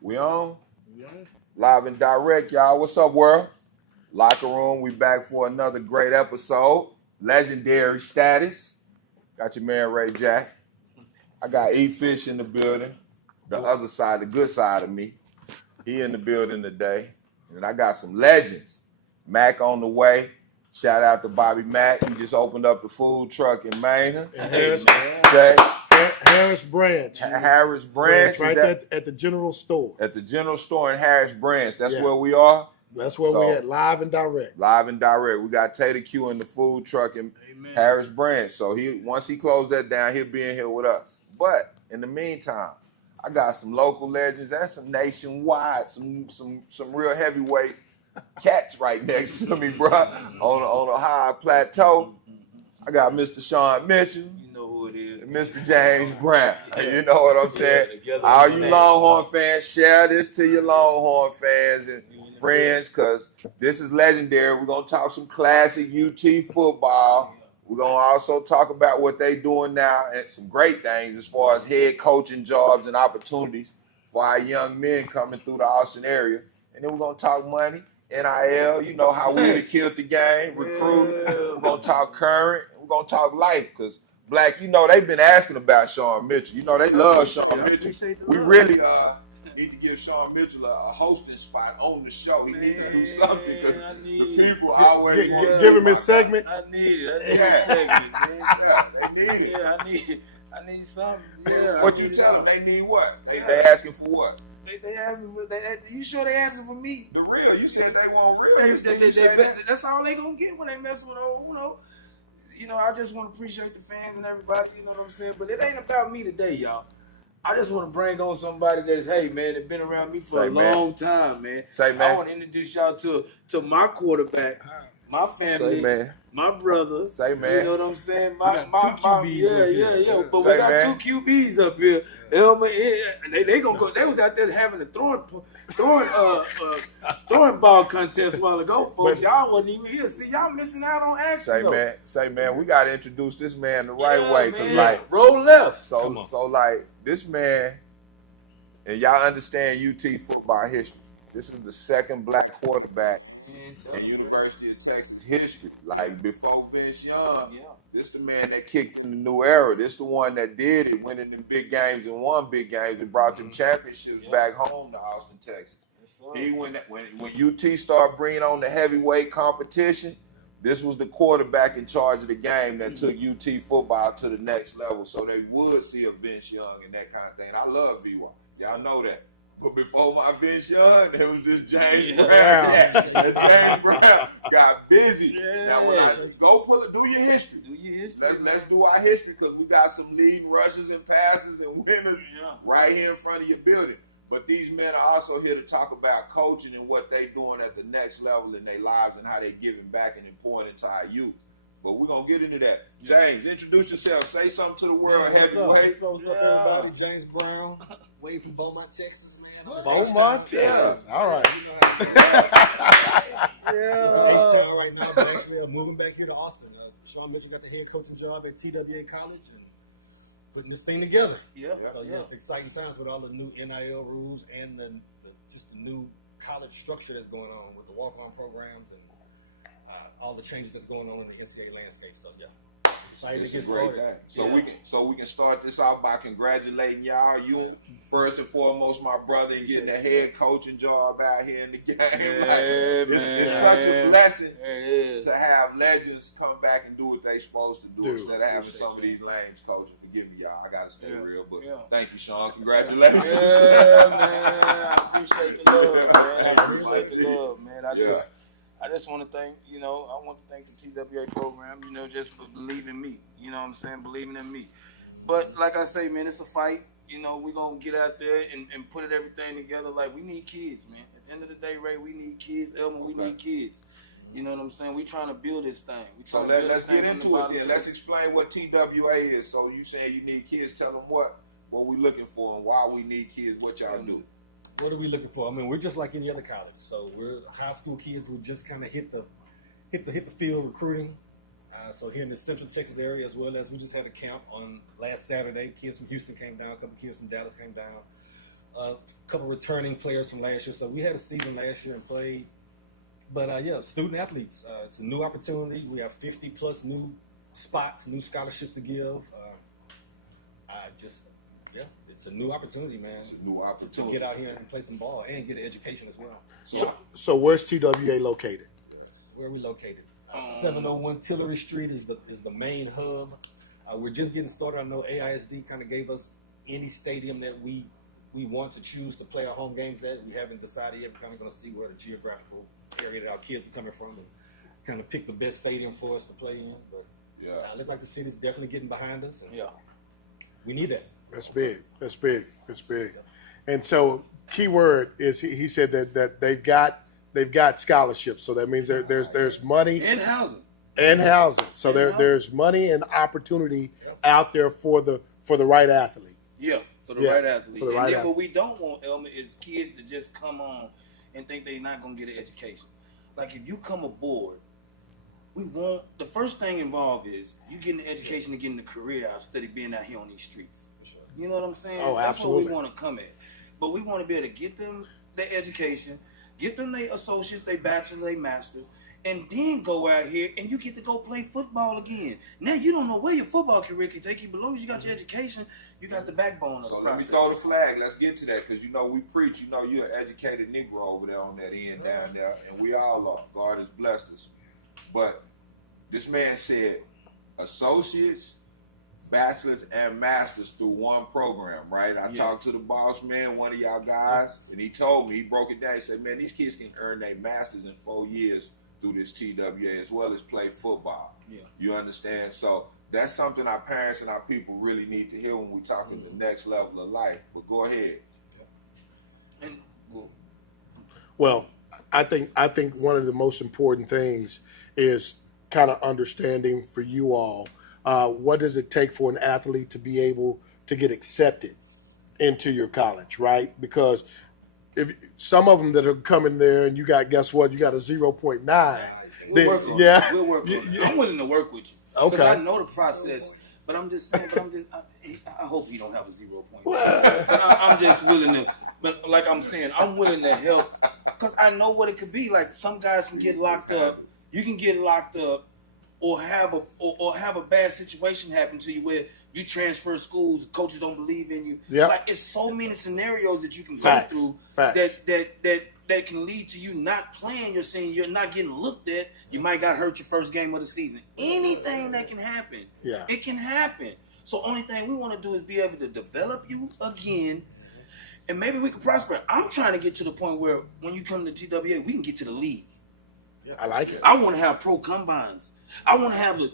We on? Live and direct, y'all. What's up, world? Locker room. We back for another great episode. Legendary status. Got your man Ray Jack. I got E-Fish in the building. The other side, the good side of me. He in the building today. And I got some legends. Mac on the way. Shout out to Bobby Mack. He just opened up the food truck in Maine. Harris Branch. Harris Branch. Right there at the general store. At the general store in Harris Branch. That's where we are. That's where we at, live and direct. Live and direct. We got Tater Q in the food truck in Harris Branch. So once he closed that down, he'll be in here with us. But in the meantime, I got some local legends and some nationwide, some real heavyweight cats right next to me, bro. On a high plateau. I got Mr. Sean Mitchell. You know who it is. Mr. James Brown. You know what I'm saying? All you Longhorn fans, share this to your Longhorn fans and friends, because this is legendary. We're going to talk some classic UT football. We're going to also talk about what they doing now and some great things as far as head coaching jobs and opportunities for our young men coming through the Austin area. And then we're going to talk money, NIL, you know how we have killed the game, recruiting. We're going to talk current. We're going to talk life, because Black, you know, they've been asking about Sean Mitchell. You know, they love Sean Mitchell. We really need to give Sean Mitchell a hosting spot on the show. He needs to do something, because the people always give him his segment. I need it. A segment, man. Yeah, they need it. Yeah, I need something. Yeah. What you tell them? They need what? They asking for what? They asking for. You sure they asking for me? The real. You said they want real. That's all they gonna get when they mess with old. You know, I just want to appreciate the fans and everybody, you know what I'm saying? But it ain't about me today, y'all. I just want to bring on somebody that's, hey, man, that's been around me for a long time, man. I want to introduce y'all to my quarterback, my family, my brother. You know what I'm saying? My QBs But we got two QBs up here. Elmer, they gonna go. They was out there having a throwing ball contest a while ago, folks. Y'all wasn't even here. See, y'all missing out on action. Say man, we gotta introduce this man the right way. Man. Like, roll left. So like this man, and y'all understand UT football history. This is the second black quarterback in University of Texas history. Like before Vince Young, this the man that kicked in the new era. This the one that did it, went in the big games and won big games and brought them championships back home to Austin, Texas. He when UT started bringing on the heavyweight competition, this was the quarterback in charge of the game that took UT football to the next level. So they would see a Vince Young and that kind of thing. I love BY. Y'all know that. But before my Vince Young, there was this James Brown. James Brown got busy. Now when I do your history. Let's do our history, because we got some leading rushers and passers and winners right here in front of your building. But these men are also here to talk about coaching and what they doing at the next level in their lives and how they giving back and pouring into our youth. But we're going to get into that. James, introduce yourself. Say something to the world, heavyweight. What's up, everybody? James Brown, way from Beaumont, Texas, man. Beaumont, Texas. All right. H-Town right now, but actually moving back here to Austin. Sean Mitchell got the head coaching job at TWA College and putting this thing together. So it's exciting times with all the new NIL rules and the new college structure that's going on with the walk-on programs and all the changes that's going on in the NCAA landscape. So excited to get started. So we can start this off by congratulating y'all. You first and foremost, my brother, in getting a head coaching job out here in the game. It's such a blessing to have legends come back and do what they supposed to do instead of having some of these lames coaching. Forgive me, y'all. I gotta stay real, but thank you, Sean. Congratulations. Yeah, man. I appreciate the love, man. I just want to thank, I want to thank the TWA program, just for believing me, you know what I'm saying, believing in me. But like I say, man, it's a fight. We're going to get out there and put everything together. Like, we need kids, man. At the end of the day, Ray, we need kids. Elmer, we need kids. You know what I'm saying? We trying to build this thing. So let's get into it then. Let's explain what TWA is. So you saying you need kids. Tell them what we looking for and why we need kids, what y'all do. What are we looking for? I mean, we're just like any other college. So we're high school kids who just kind of hit the field recruiting. So here in the Central Texas area, as well as we just had a camp on last Saturday. Kids from Houston came down, a couple kids from Dallas came down, a couple returning players from last year. So we had a season last year and played. But yeah, student athletes, it's a new opportunity. We have 50 plus new spots, new scholarships to give. It's a new opportunity, man. It's a new opportunity to get out here and play some ball and get an education as well. So where's TWA located? Where are we located? 701 Tillery Street is the main hub. We're just getting started. I know AISD kind of gave us any stadium that we want to choose to play our home games at. We haven't decided yet. We're kind of going to see where the geographical area that our kids are coming from and kind of pick the best stadium for us to play in. But it looks like the city's definitely getting behind us. And we need that. That's big. That's big. That's big. And so, key word is he said that they've got scholarships. So that means there's money and housing. So there's money and opportunity out there for the right athlete. Yeah, for the right athlete. For the right what we don't want, Elmer, is kids to just come on and think they're not gonna get an education. Like if you come aboard, the first thing involved is you getting the education and getting the career out instead of being out here on these streets. You know what I'm saying? Oh, That's absolutely. what we want to come at. But we want to be able to get them their education, get them their associates, their bachelors, their masters, and then go out here and you get to go play football again. Now you don't know where your football career can take you, but as long as you got your education, you got the backbone of the process. So let me throw the flag. Let's get to that because we preach. You're an educated Negro over there on that end down there, and we all are. God has blessed us. But this man said associates, bachelors, and masters through one program, right? I talked to the boss man, one of y'all guys, and he told me, he broke it down. He said, man, these kids can earn their masters in 4 years through this TWA as well as play football. Yeah. You understand? So that's something our parents and our people really need to hear when we're talking the next level of life. But go ahead. And well, I think one of the most important things is kind of understanding for you all. What does it take for an athlete to be able to get accepted into your college, right? Because if some of them that are coming there and you got a 0.9. We'll work on it. We'll work on it. I'm willing to work with you. Okay. Because I know the process, but I'm just saying, I hope you don't have a 0.9. But I'm just willing to, but like I'm saying, I'm willing to help because I know what it could be. Like some guys can get locked up. You can get locked up or have a bad situation happen to you where you transfer schools, coaches don't believe in you. Yep. Like it's so many scenarios that you can go through that can lead to you not playing your senior year, not getting looked at. You might got hurt your first game of the season. Anything that can happen. Yeah. It can happen. So only thing we want to do is be able to develop you again, and maybe we can prosper. I'm trying to get to the point where when you come to TWA, we can get to the league. I like it. I want to have pro combines. I want to have the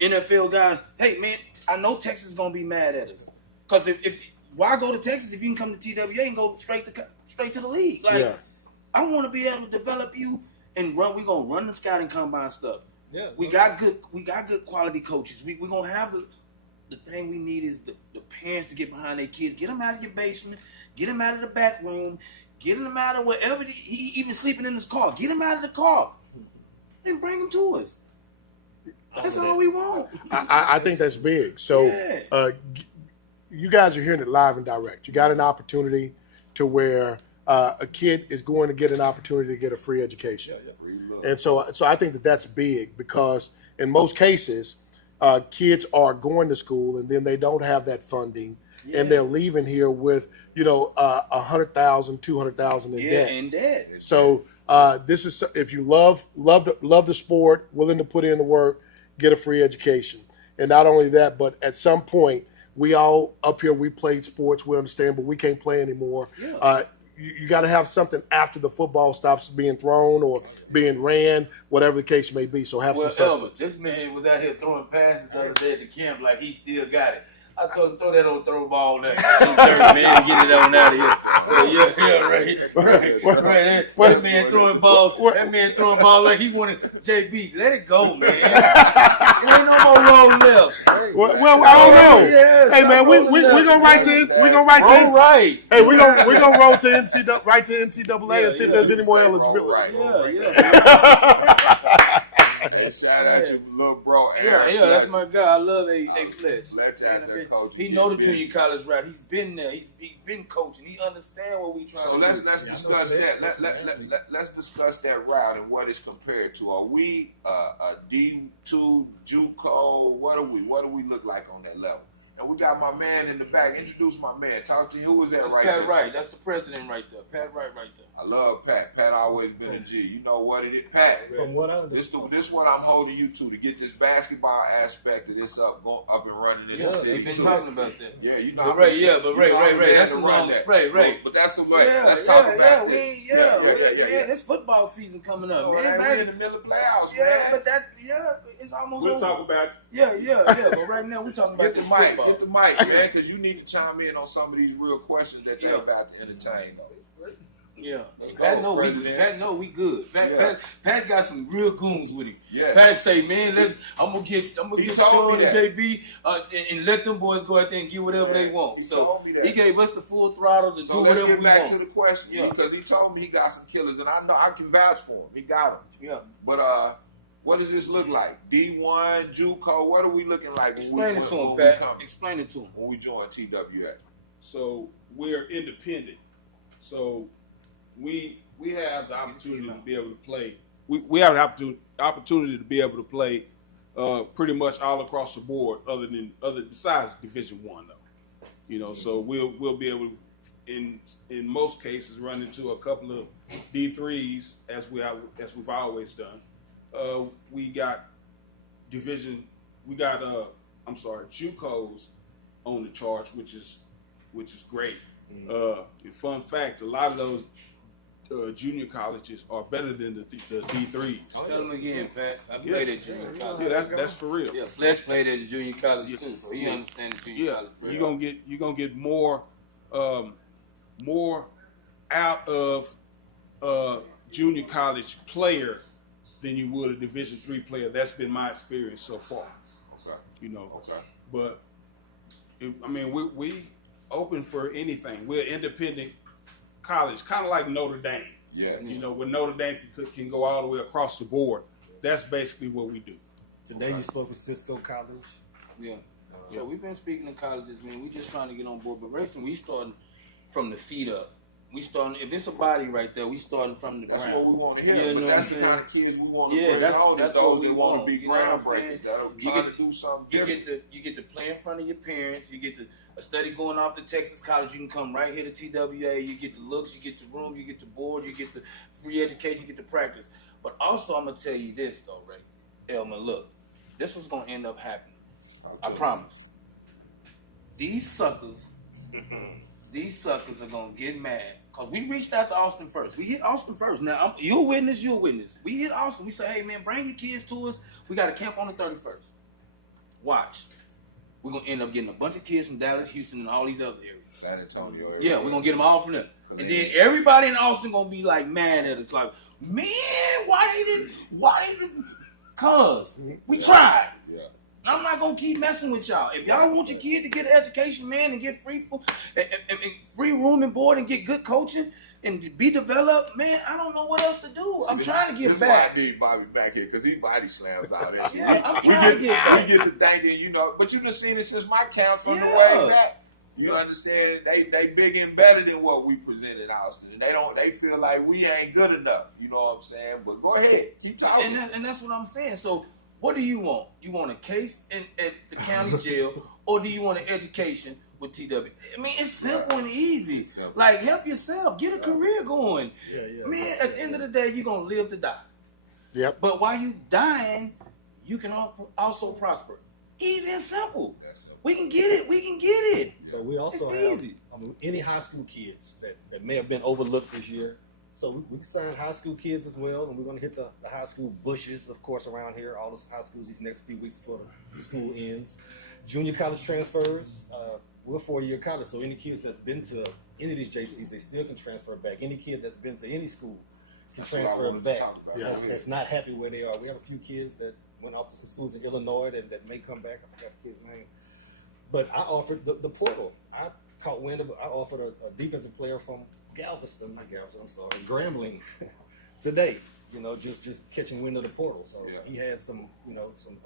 NFL guys. Hey, man, I know Texas is going to be mad at us. Because if why go to Texas if you can come to TWA and go straight to the league? Like, I want to be able to develop you and run. We're going to run the scouting combine stuff. Yeah, we got good quality coaches. We're going to have the thing we need is the parents to get behind their kids. Get them out of your basement. Get them out of the back room. Get them out of wherever he even sleeping in his car. Get him out of the car. And bring them to us. That's all we want. I think that's big. So you guys are hearing it live and direct. You got an opportunity to where a kid is going to get an opportunity to get a free education. And so I think that's big because in most cases, kids are going to school and then they don't have that funding and they're leaving here with, $100,000, $200,000 in debt. Yeah, in debt. So this is if you love the sport, willing to put in the work, get a free education. And not only that, but at some point, we all up here, we played sports, we understand, but we can't play anymore. Yeah. You got to have something after the football stops being thrown or being ran, whatever the case may be. So have some substance. This man was out here throwing passes the other day at the camp like he still got it. I told him, throw that old throw ball there. Man, get it on out of here. Right. That man throwing ball like he wanted JB. Let it go, man. It ain't no more roll lefts. Well, I don't know. Yes, hey, man, we gonna write to right. Hey, we gonna roll to NCAA and see if there's any more eligibility. Hey, shout out to little bro. Yeah, that's my guy. I love A. Fletch. Fletch out there coaching. He know the junior college route. He's been there. He's been coaching. He understand what we trying to do. So let's discuss that. Let's discuss that route and what it's compared to. Are we a D2 JUCO? What do we look like on that level? And we got my man in the back. Introduce my man. Talk to you. Who is that? That's right Pat there? Wright. That's the president right there. Pat Wright right there. I love Pat. Pat always been a G. You know what it is, Pat. From what I understand, this what I'm holding you to get this basketball aspect of this up and running in the city. We've been talking about that. Yeah, you know. But Ray, that's the run one. that. Ray. But that's the way. Let's talk about this. Man, this football season coming up, man. We're in the middle of playoffs, man. But it's almost We'll over. talk about it. Yeah. But right now we're talking about this football. Get the mic, man, because you need to chime in on some of these real questions that they're about to entertain, though. Yeah, Pat know we good. Pat got some real goons with him. Yeah. Pat say, man, I'm gonna get Sean and JB and let them boys go out there and get whatever they want. So he gave us the full throttle to do whatever we want. So let's get back to the question because he told me he got some killers, and I know I can vouch for him. He got them. Yeah. But what does this look like? D1, JUCO, what are we looking like? Explain it to him, Pat. Explain it to him. When we join TWA. So we're independent. So we have the opportunity to be able to play. We have the opportunity to be able to play pretty much all across the board, besides Division I, though. You know, so we'll be able to, in most cases, run into a couple of D3s as we've always done. We got JUCOs on the charts, which is great. Fun fact: a lot of those junior colleges are better than the D3s. Tell them again, Pat. I played at junior college. Yeah, that's for real. Yeah, Fletch played at the junior college too, so he understands the junior college. You're gonna get more out of a junior college player than you would a Division III player. That's been my experience so far. Okay. You know. Okay. But we open for anything. We're an independent college, kind of like Notre Dame. Yes. You know, where Notre Dame can go all the way across the board. That's basically what we do. Today you spoke with Cisco College. Yeah. So we've been speaking to colleges, man. We just trying to get on board. But racing, we starting from the feet up. We starting, if it's a body right there, we starting from the ground. That's what we want to hear. You know that's what the kind of kids we want to bring on. That's those what we that want to be groundbreakers. You Trying to do something different. You get to play in front of your parents. You get to study going off to Texas College. You can come right here to TWA. You get the looks. You get the room. You get the board. You get the free education. You get the practice. But also, I'm gonna tell you this though, Ray Elman. Look, this was gonna end up happening. I promise. These suckers are gonna get mad. Because we reached out to Austin first. We hit Austin first. Now, you're a witness. We hit Austin. We say, hey, man, bring your kids to us. We got a camp on the 31st. Watch. We're going to end up getting a bunch of kids from Dallas, Houston, and all these other areas. San Antonio area. Yeah, we're going to get them all from them. And then everybody in Austin going to be like mad at us. Like, man, why they didn't? Cuz we tried. Yeah. I'm not gonna keep messing with y'all. If y'all want your kid to get an education, man, and get free room and board and get good coaching and to be developed, man, I don't know what else to do. I'm trying to get back. Why I need Bobby back here because he body slams out there. Yeah, I'm trying to get back. We get to thinking, you know, but you done seen it since my count from the way back. You understand? They big and better than what we present in Austin, and they feel like we ain't good enough. You know what I'm saying? But go ahead, keep talking. And that's what I'm saying. So. What do you want? You want a case at the county jail, or do you want an education with TW? I mean, it's simple and easy. Like, help yourself. Get a career going. Man, at the end of the day, you're going to live to die. Yep. But while you dying, you can also prosper. Easy and simple. We can get it. But we also have any high school kids that may have been overlooked this year. So we can sign high school kids as well, and we're going to hit the high school bushes, of course, around here, all the high schools these next few weeks before the school ends. Junior college transfers, we're a 4-year college, so any kids that's been to any of these JCs, they still can transfer back. Any kid that's been to any school can transfer back. That's not happy where they are. We have a few kids that went off to some schools in Illinois that may come back. I forgot the kid's name. But I offered the portal. I caught wind of it. I offered a defensive player from Grambling today. just catching wind of the portal. So he had some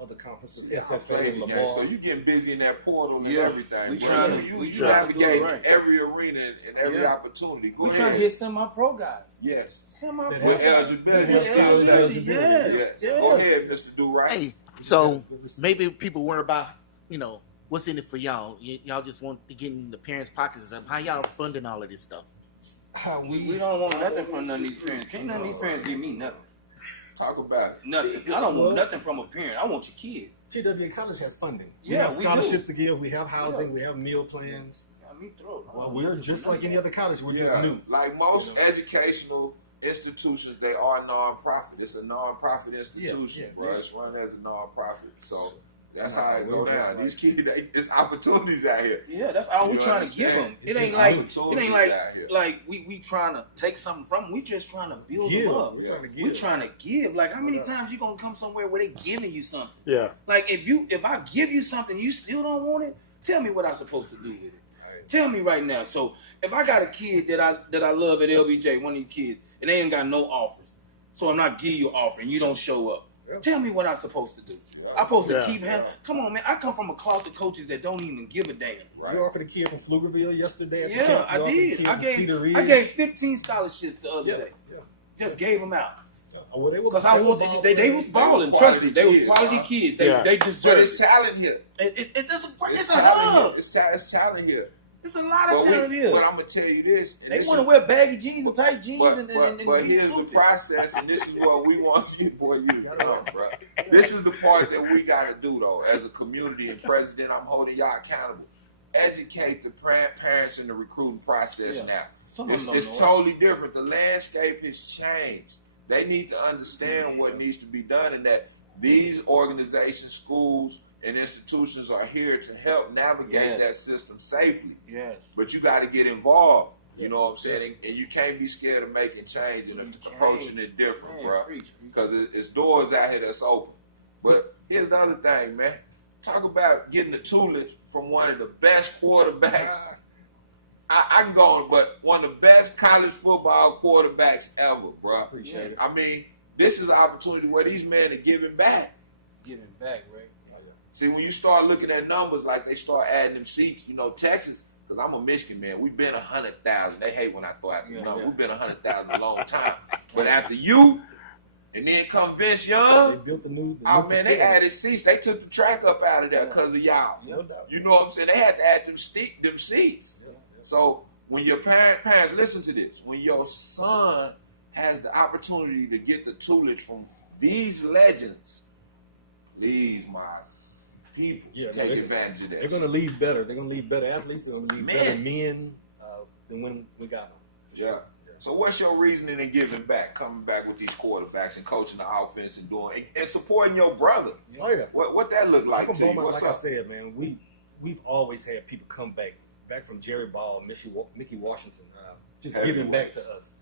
other conferences, SFA and Lamar. So you getting busy in that portal and everything. We you navigate every arena and every opportunity. We trying to hit semi-pro guys. Yes. Semi-pro with guys. eligibility. Yes. Go ahead, Mr. Do-Right. Hey, so maybe people worry about, what's in it for y'all. Y'all just want to get in the parents' pockets and stuff. How y'all funding all of this stuff? We don't want nothing from none of these parents. Can't none of these parents give me nothing. Talk about it. Nothing. I don't want nothing from a parent. I want your kid. TWA College has funding. Yeah, we have scholarships to give. We have housing. We have meal plans. Well, we're just like any other college. We're just new. Like most educational institutions, they are non-profit. It's a non-profit institution, bro. It's run as a non-profit. So that's how it go down. These kids, there's opportunities out here. Yeah, that's all we trying to give them. It ain't like we trying to take something from them. We just trying to build them up. We're trying to give. Like, how many times you gonna come somewhere where they giving you something? Yeah. Like, if I give you something, you still don't want it. Tell me what I'm supposed to do with it. Tell me right now. So if I got a kid that I love at LBJ, one of these kids, and they ain't got no offers, so I'm not giving you an offer and you don't show up. Tell me what I'm supposed to do. I'm supposed to keep him. Come on, man. I come from a closet of coaches that don't even give a damn. You offered a kid from Pflugerville yesterday. I did. I gave 15 scholarships the other day. Just gave them out. Because I want they was balling. Trust me, they was quality kids. They deserve. But it's talent here. It's a hub. It's talent here. It's a lot of talent here. But I'm gonna tell you this. They want to wear baggy jeans and tight jeans but here's the process, and this is what we want you to come, bro. This is the part that we gotta do though, as a community and president. I'm holding y'all accountable. Educate the parents in the recruiting process now. It's totally different. The landscape has changed. They need to understand what needs to be done, and that these organizations, schools, and institutions are here to help navigate that system safely. Yes. But you got to get involved. You know what I'm saying? And you can't be scared of making change and approaching it different, bro. Because it's doors out here that's open. But here's the other thing, man. Talk about getting the tutelage from one of the best quarterbacks. I can go on, but one of the best college football quarterbacks ever, bro. Appreciate it. I mean, this is an opportunity where these men are giving back. Giving back, right? See, when you start looking at numbers, like they start adding them seats, Texas, because I'm a Michigan man, we've been 100,000. They hate when I throw out the number. We've been 100,000 a long time. But after you, and then come Vince Young, they built the new they added seats. They took the track up out of there because of y'all. You know what I'm saying? They had to add them seats. So when your parents listen to this, when your son has the opportunity to get the tutelage from these legends, please, my people, take advantage of that. They're going to leave better. They're going to leave better athletes. They're going to leave better men than when we got them. Yeah. So what's your reasoning in giving back, coming back with these quarterbacks and coaching the offense and doing and supporting your brother? Oh yeah. What that look like to you? What's up? I said, man, we've always had people come back from Jerry Ball, Mickey Washington, just giving back to us.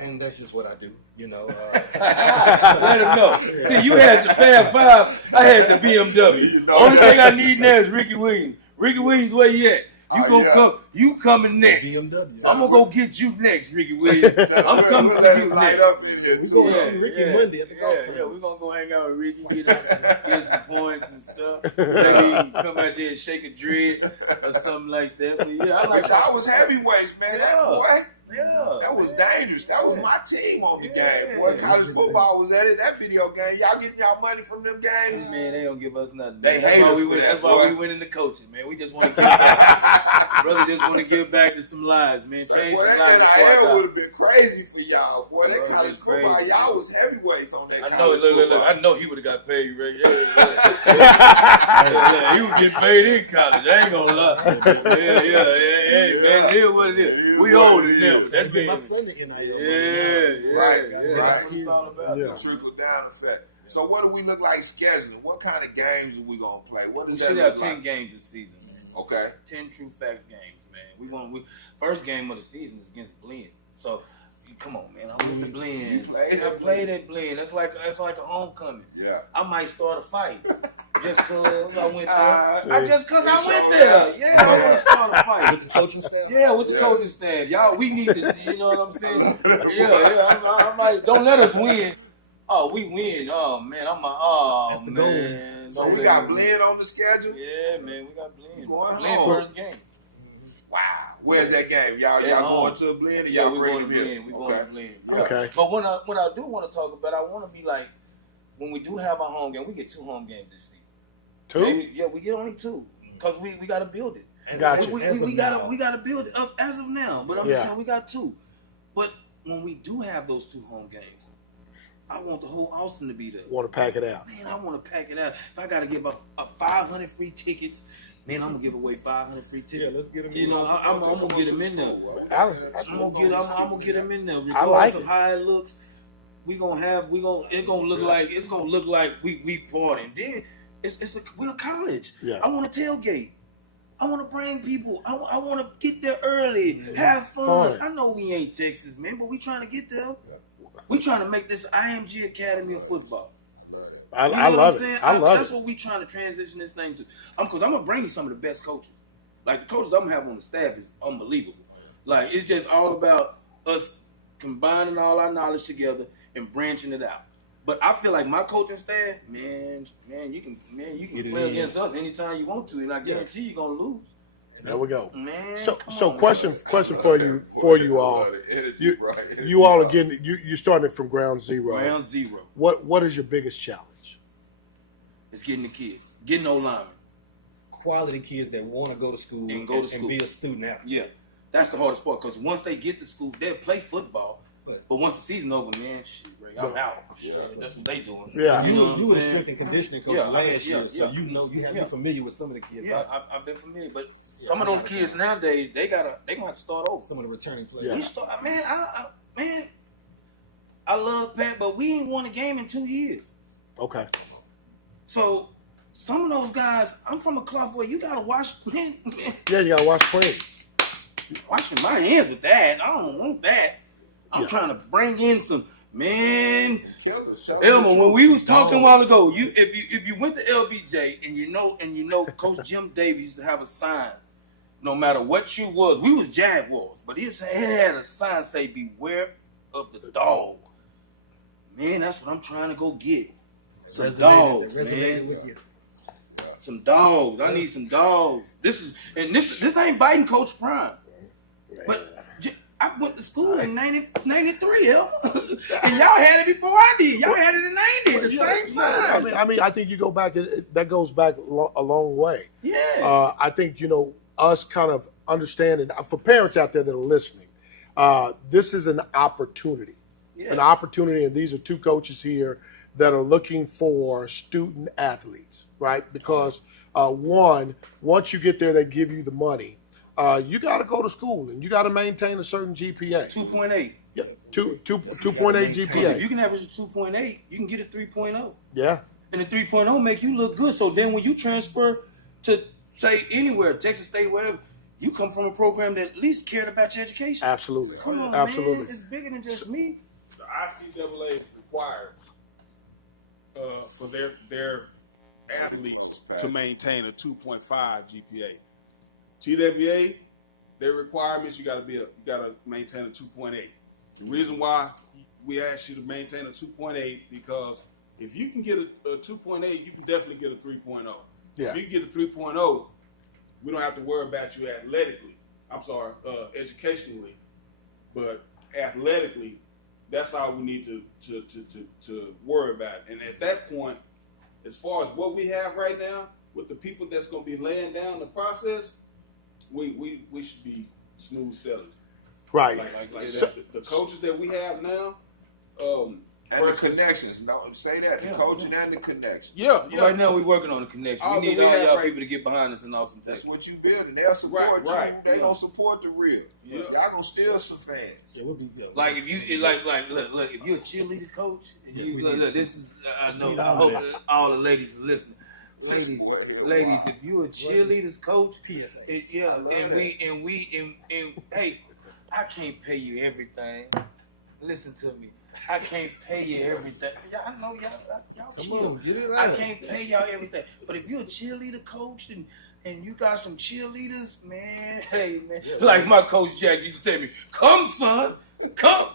And that's just what I do, Let him know. See, you had the Fab Five, I had the BMW. Only thing I need now is Ricky Williams. Ricky Williams, where you at? You coming next. BMW. I'm gonna go get you next, Ricky Williams. I'm coming for you next. We're going to see Ricky Monday at the golf tournament. Yeah, we're gonna go hang out with Ricky, get some points and stuff. Maybe he can come out there and shake a dread or something like that. But yeah, I like y'all was heavyweights, man. That boy. Yeah, that was dangerous. That was my team on the game. Boy, college football was at it. That video game. Y'all getting y'all money from them games? Man, they don't give us nothing. They hate us. That's why we went into coaching, man. We just want to give back. Brother just want to give back to some lives, man. Change some lives. That would have been crazy for y'all. Boy, that college football, y'all was heavyweights on that college football. I know he would have got paid, Rick. He was getting paid in college. I ain't gonna lie. Hey, man, here's what it is. We old it now. That been my Sunday in Right. That's what it's all about. Yeah. Trickle down effect. So what do we look like scheduling? What kind of games are we gonna play? What does we that should look have like? 10 games this season, man. Okay. 10 True Facts games, man. We first game of the season is against Blinn. So come on, man. I'm with the Blinn. I played at Blinn. That's like a homecoming. Yeah. I might start a fight. Just cause I went there. Just cause I went there. Yeah, I want to start a fight. With the coaching staff? Yeah, with the coaching staff. Y'all, we need to, you know what I'm saying? I'm like, don't let us win. Oh, we win. Oh, man. That's the goal. So we got Blend on the schedule? Yeah, man. We got Blend. Blend first game. Wow. Where's that game? Y'all going to a Blend or y'all we going to Blend? We going to Blend. Yeah. Okay. But what I do want to talk about, I want to be like, when we do have our home game, we get 2 home games this season. 2? Maybe, we get only 2 because we got to build it. Gotcha. We got to build it up as of now. But I'm just saying we got 2. But when we do have those 2 home games, I want the whole Austin to be there. Want to pack it out? Man, I want to pack it out. If I got to give up 500 free tickets, man, I'm gonna give away 500 free tickets. Yeah, let's get them. You know, I'm gonna get them in there. I'm gonna get them in there. Regardless I like of how it looks, it's gonna look like we partying. Then we're a college. Yeah. I want to tailgate. I want to bring people. I want to get there early, have fun. I know we ain't Texas, man, but we trying to get there. We trying to make this IMG Academy of football. I love it. I love That's it. what we trying to transition this thing to. Because I'm going to bring you some of the best coaches. Like, the coaches I'm going to have on the staff is unbelievable. Like, it's just all about us combining all our knowledge together and branching it out. But I feel like my coaching staff, man, you can play against us anytime you want to, and I guarantee you're going to lose. There we go. Man, So question for you all. You all are getting you starting it from ground zero. Ground zero. What is your biggest challenge? It's getting the kids, getting no linemen. Quality kids that want to go to school and be a student athlete. Yeah, that's the hardest part because once they get to school, they'll play football. But once the season over, man, I'm out. That's what they doing. Yeah, you were a strength and conditioning coach last year, so you have been familiar with some of the kids. Yeah, I've been familiar, but some of those kids nowadays, they gonna have to start over. Some of the returning players. Yeah. I love Pat, but we ain't won a game in 2 years. Okay. So some of those guys, I'm from a cloth where you gotta wash. Man, yeah, you gotta wash clean. Washing my hands with that, I don't want that. I'm trying to bring in some Elmer, when we was talking a while ago, if you went to LBJ and you know Coach Jim Davis used to have a sign, no matter what you was, we was Jaguars, but he had a sign say "Beware of the dog." Man, that's what I'm trying to go get. Some dogs, man. Some dogs. I need some dogs. This ain't biting Coach Prime, but. I went to school in 93, and y'all had it before I did. Y'all had it in 90, the same time. I think you go back. That goes back a long way. Yeah. I think us kind of understanding for parents out there that are listening. This is an opportunity, an opportunity, and these are 2 coaches here that are looking for student athletes, right? Because once you get there, they give you the money. You got to go to school and you got to maintain a certain GPA. 2.8. Yeah, 2.8 GPA. If you can average a 2.8, you can get a 3.0. Yeah. And the 3.0 make you look good. So then when you transfer to, say, anywhere, Texas State, whatever, you come from a program that at least cared about your education. Absolutely. Come on, absolutely. Man. It's bigger than just me. The ICAA requires for their athletes to maintain a 2.5 GPA. TWA, their requirements, you got to maintain a 2.8. The reason why we ask you to maintain a 2.8 because if you can get a 2.8, you can definitely get a 3.0. Yeah. If you get a 3.0, we don't have to worry about you athletically. I'm sorry, educationally, but athletically, that's all we need to worry about. And at that point, as far as what we have right now, with the people that's going to be laying down the process, we should be smooth sailing. Right. The coaches that we have now, and the connections. No, say that. The coaches and the connections. Yeah. Right now we're working on the connection. We need all y'all people to get behind us in Austin, Texas. That's what you building. They'll support you. They don't support the real. Yeah. Y'all gonna steal some fans. Yeah, we'll be, like if you look, if you're a cheerleader coach, and look, this is I know I hope all the ladies are listening. Ladies, if you're a cheerleaders coach, hey, I can't pay you everything, listen to me. I can't pay you everything. I know y'all Come chill. on, get it I right. can't pay y'all everything. But if you're a cheerleader coach and you got some cheerleaders, man, hey man. Like my coach Jack used to tell me, come son, come.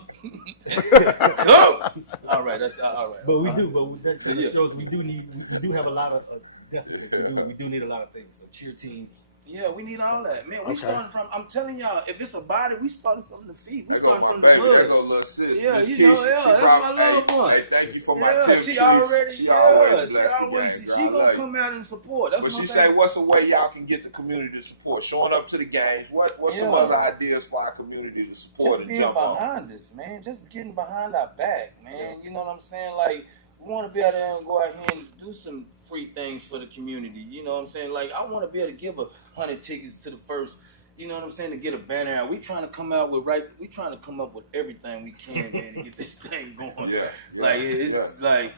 Come. All right, that's all right. But we do, that shows we do have a lot of deficits. We do need a lot of things. A cheer team. Yeah, we need all that, man. We starting from. I'm telling y'all, if it's a body, we starting from the feet. We There go starting my from baby. the mud. There go little sis. Yeah, Miss you know, Keisha. yeah, She that's brought- my loved one. Hey, thank you for my Yeah, tip. she already. She Yeah, always she bless the always. game, She girl. I gonna love come out and support. That's But my she thing. say, what's the way y'all can get the community to support? Showing up to the games. What's some other ideas for our community to support Just and being jump on? behind us, man. Just getting behind our back, man. You know what I'm saying? Like, we want to be able to go out here and do some free things for the community. You know what I'm saying? Like, I want to be able to give 100 tickets to the first. You know what I'm saying? To get a banner out. We trying to come up with everything we can, man, to get this thing going. Yeah. Like it's like,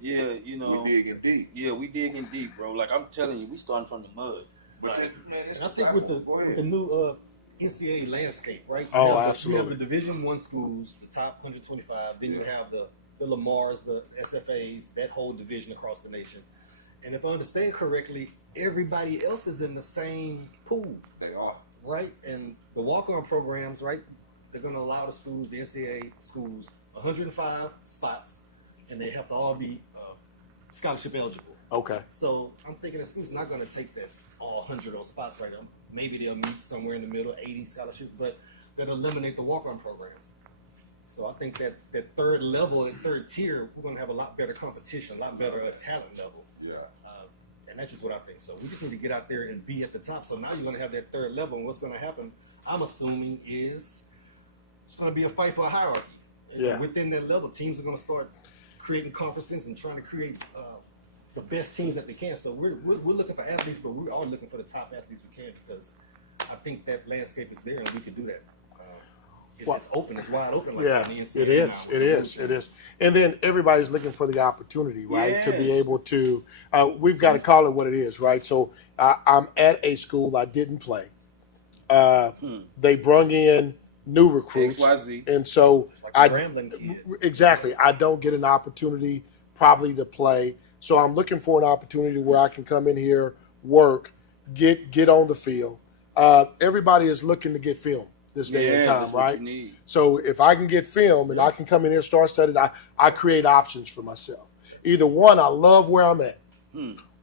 yeah, you know. We digging deep. Yeah, we digging deep, bro. Like I'm telling you, we starting from the mud. But Like, And I think with the new NCAA landscape, right? Oh, you have absolutely. the Division I schools, the top 125. Then you have the Lamars, the SFAs, that whole division across the nation. And if I understand correctly, everybody else is in the same pool, They are. right? And the walk-on programs, right? They're going to allow the schools, the NCAA schools, 105 spots, and they have to all be scholarship eligible. Okay. So I'm thinking the school's not going to take that all 100 of those spots right now. Maybe they'll meet somewhere in the middle, 80 scholarships, but that'll eliminate the walk-on programs. So I think that third level, that third tier, we're going to have a lot better competition, a lot better talent level. Yeah. And that's just what I think. So we just need to get out there and be at the top. So now you're going to have that third level, and what's going to happen, I'm assuming, is it's going to be a fight for a hierarchy. And Yeah. within that level, teams are going to start creating conferences and trying to create the best teams that they can. So we're looking for athletes, but we're all looking for the top athletes we can, because I think that landscape is there and we can do that. It's open, it's wide open. Like Yeah, that in the NCAA it is. now. It is. And then everybody's looking for the opportunity, right, to be Yes. able to. We've got to call it what it is, right? So I'm at a school I didn't play. They brung in new recruits, XYZ. and so Like a Grambling kid. exactly, I don't get an opportunity probably to play. So I'm looking for an opportunity where I can come in here, work, get on the field. Everybody is looking to get film this day and time, that's what right? you need. So if I can get film and I can come in here, start studying, I create options for myself. Either one, I love where I'm at,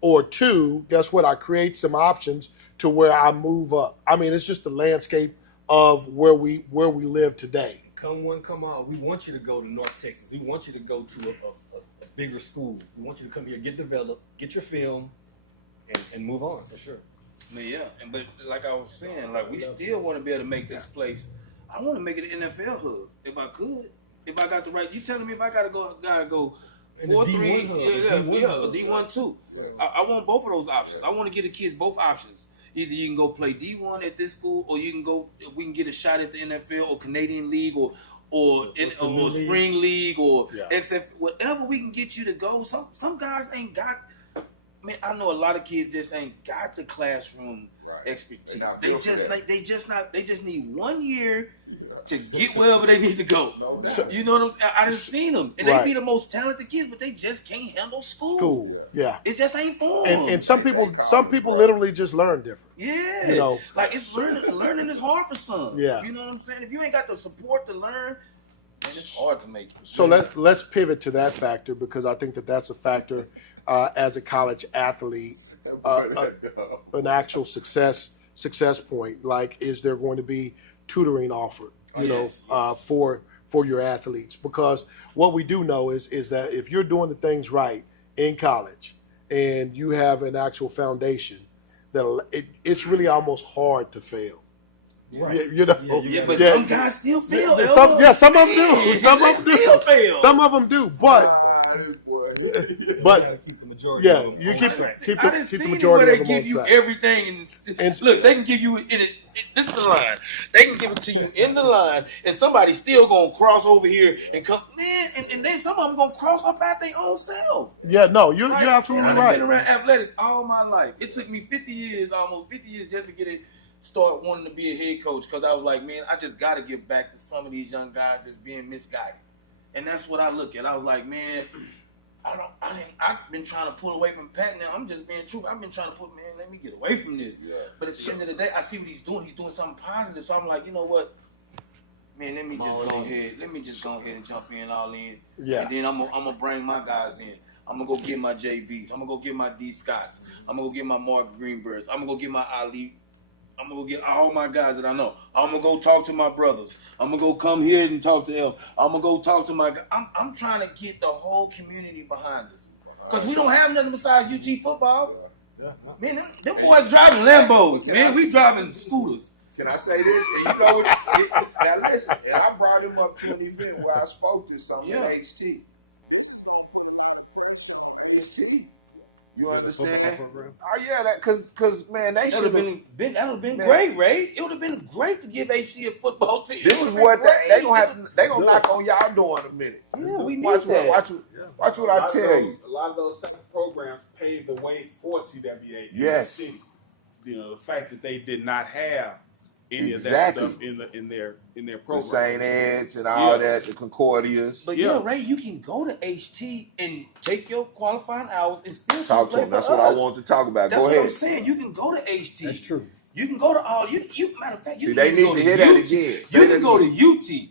or two, guess what? I create some options to where I move up. I mean, it's just the landscape of where we live today. Come one, come all. We want you to go to North Texas. We want you to go to a bigger school. We want you to come here, get developed, get your film, and move on for sure. Man, yeah, but like I was saying, like we still want to be able to make this place. I want to make it an NFL hub if I could. If I got the right, you telling me if I gotta go And the 4-3, D1 hub, D1 D1 too. I want both of those options. I want to give the kids both options. Either you can go play D1 at this school, or you can go. We can get a shot at the NFL or Canadian League or Spring League or XF, whatever we can get you to go. Some guys ain't got. Man, I know a lot of kids just ain't got the classroom expertise. They just need 1 year to get wherever they need to go. You know what I'm saying? I done seen them, and they be the most talented kids, but they just can't handle school. Cool. Yeah. It just ain't for them. And some people literally just learn different. Yeah, You know. like it's learning is hard for some. Yeah. You know what I'm saying? If you ain't got the support to learn, man, it's hard to make it. So let's pivot to that factor, because I think that's a factor as a college athlete, an actual success point. Like, is there going to be tutoring offered, for your athletes? Because what we do know is that if you're doing the things right in college and you have an actual foundation, it's really almost hard to fail. Right. But some guys still fail. Some of them do. Some of them still fail. Some of them do. But You gotta keep the majority. yeah, of them you on keep track. I done keep the seen majority it of where them they give on you track. everything. And- Look, they can give you this is the line. They can give it to you in the line, and somebody's still gonna cross over here and come, man. And then some of them gonna cross up at their own self. Yeah, no, you're Right? absolutely I've right. been around athletics all my life. It took me almost 50 years, just to get it start wanting to be a head coach because I was like, man, I just got to give back to some of these young guys that's being misguided. And that's what I look at. I was like, man, I've been trying to pull away from Pat now. I'm just being truthful. I've been trying to let me get away from this. Yeah. But at the end of the day, I see what he's doing. He's doing something positive. So I'm like, you know what? Man, let me just go ahead and jump in all in. Yeah. And then I'm gonna bring my guys in. I'm gonna go get my JBs. I'm gonna go get my D Scotts. I'm gonna go get my Mark Greenbergs. I'm gonna go get my Ali. I'm gonna go get all my guys that I know. I'm gonna go talk to my brothers. I'm gonna go come here and talk to them. I'm gonna go talk to my guys. I'm trying to get the whole community behind us. Because we don't have nothing besides UT football. Man, them boys driving Lambos. Man, we driving scooters. Can I say this? And you know what? Now listen, and I brought him up to an event where I spoke to something at HT. HT. You understand? Oh yeah, cause man, they should have been. That would have been great, Ray. It would have been great to give HT a football team. This is what they gonna knock on y'all door in a minute. Yeah, we need that. Watch what I tell you. A lot of those programs paved the way for TWA in the city. You know, the fact that they did not have any of that stuff in their program. The St. Anne's and all that, the Concordias. But Ray, you can go to HT and take your qualifying hours and still talk to them. That's what I want to talk about. That's go ahead. What I'm saying. You can go to HT. That's true. You can go to all you. Matter of fact, see, they need to hear that again. You can go to UT.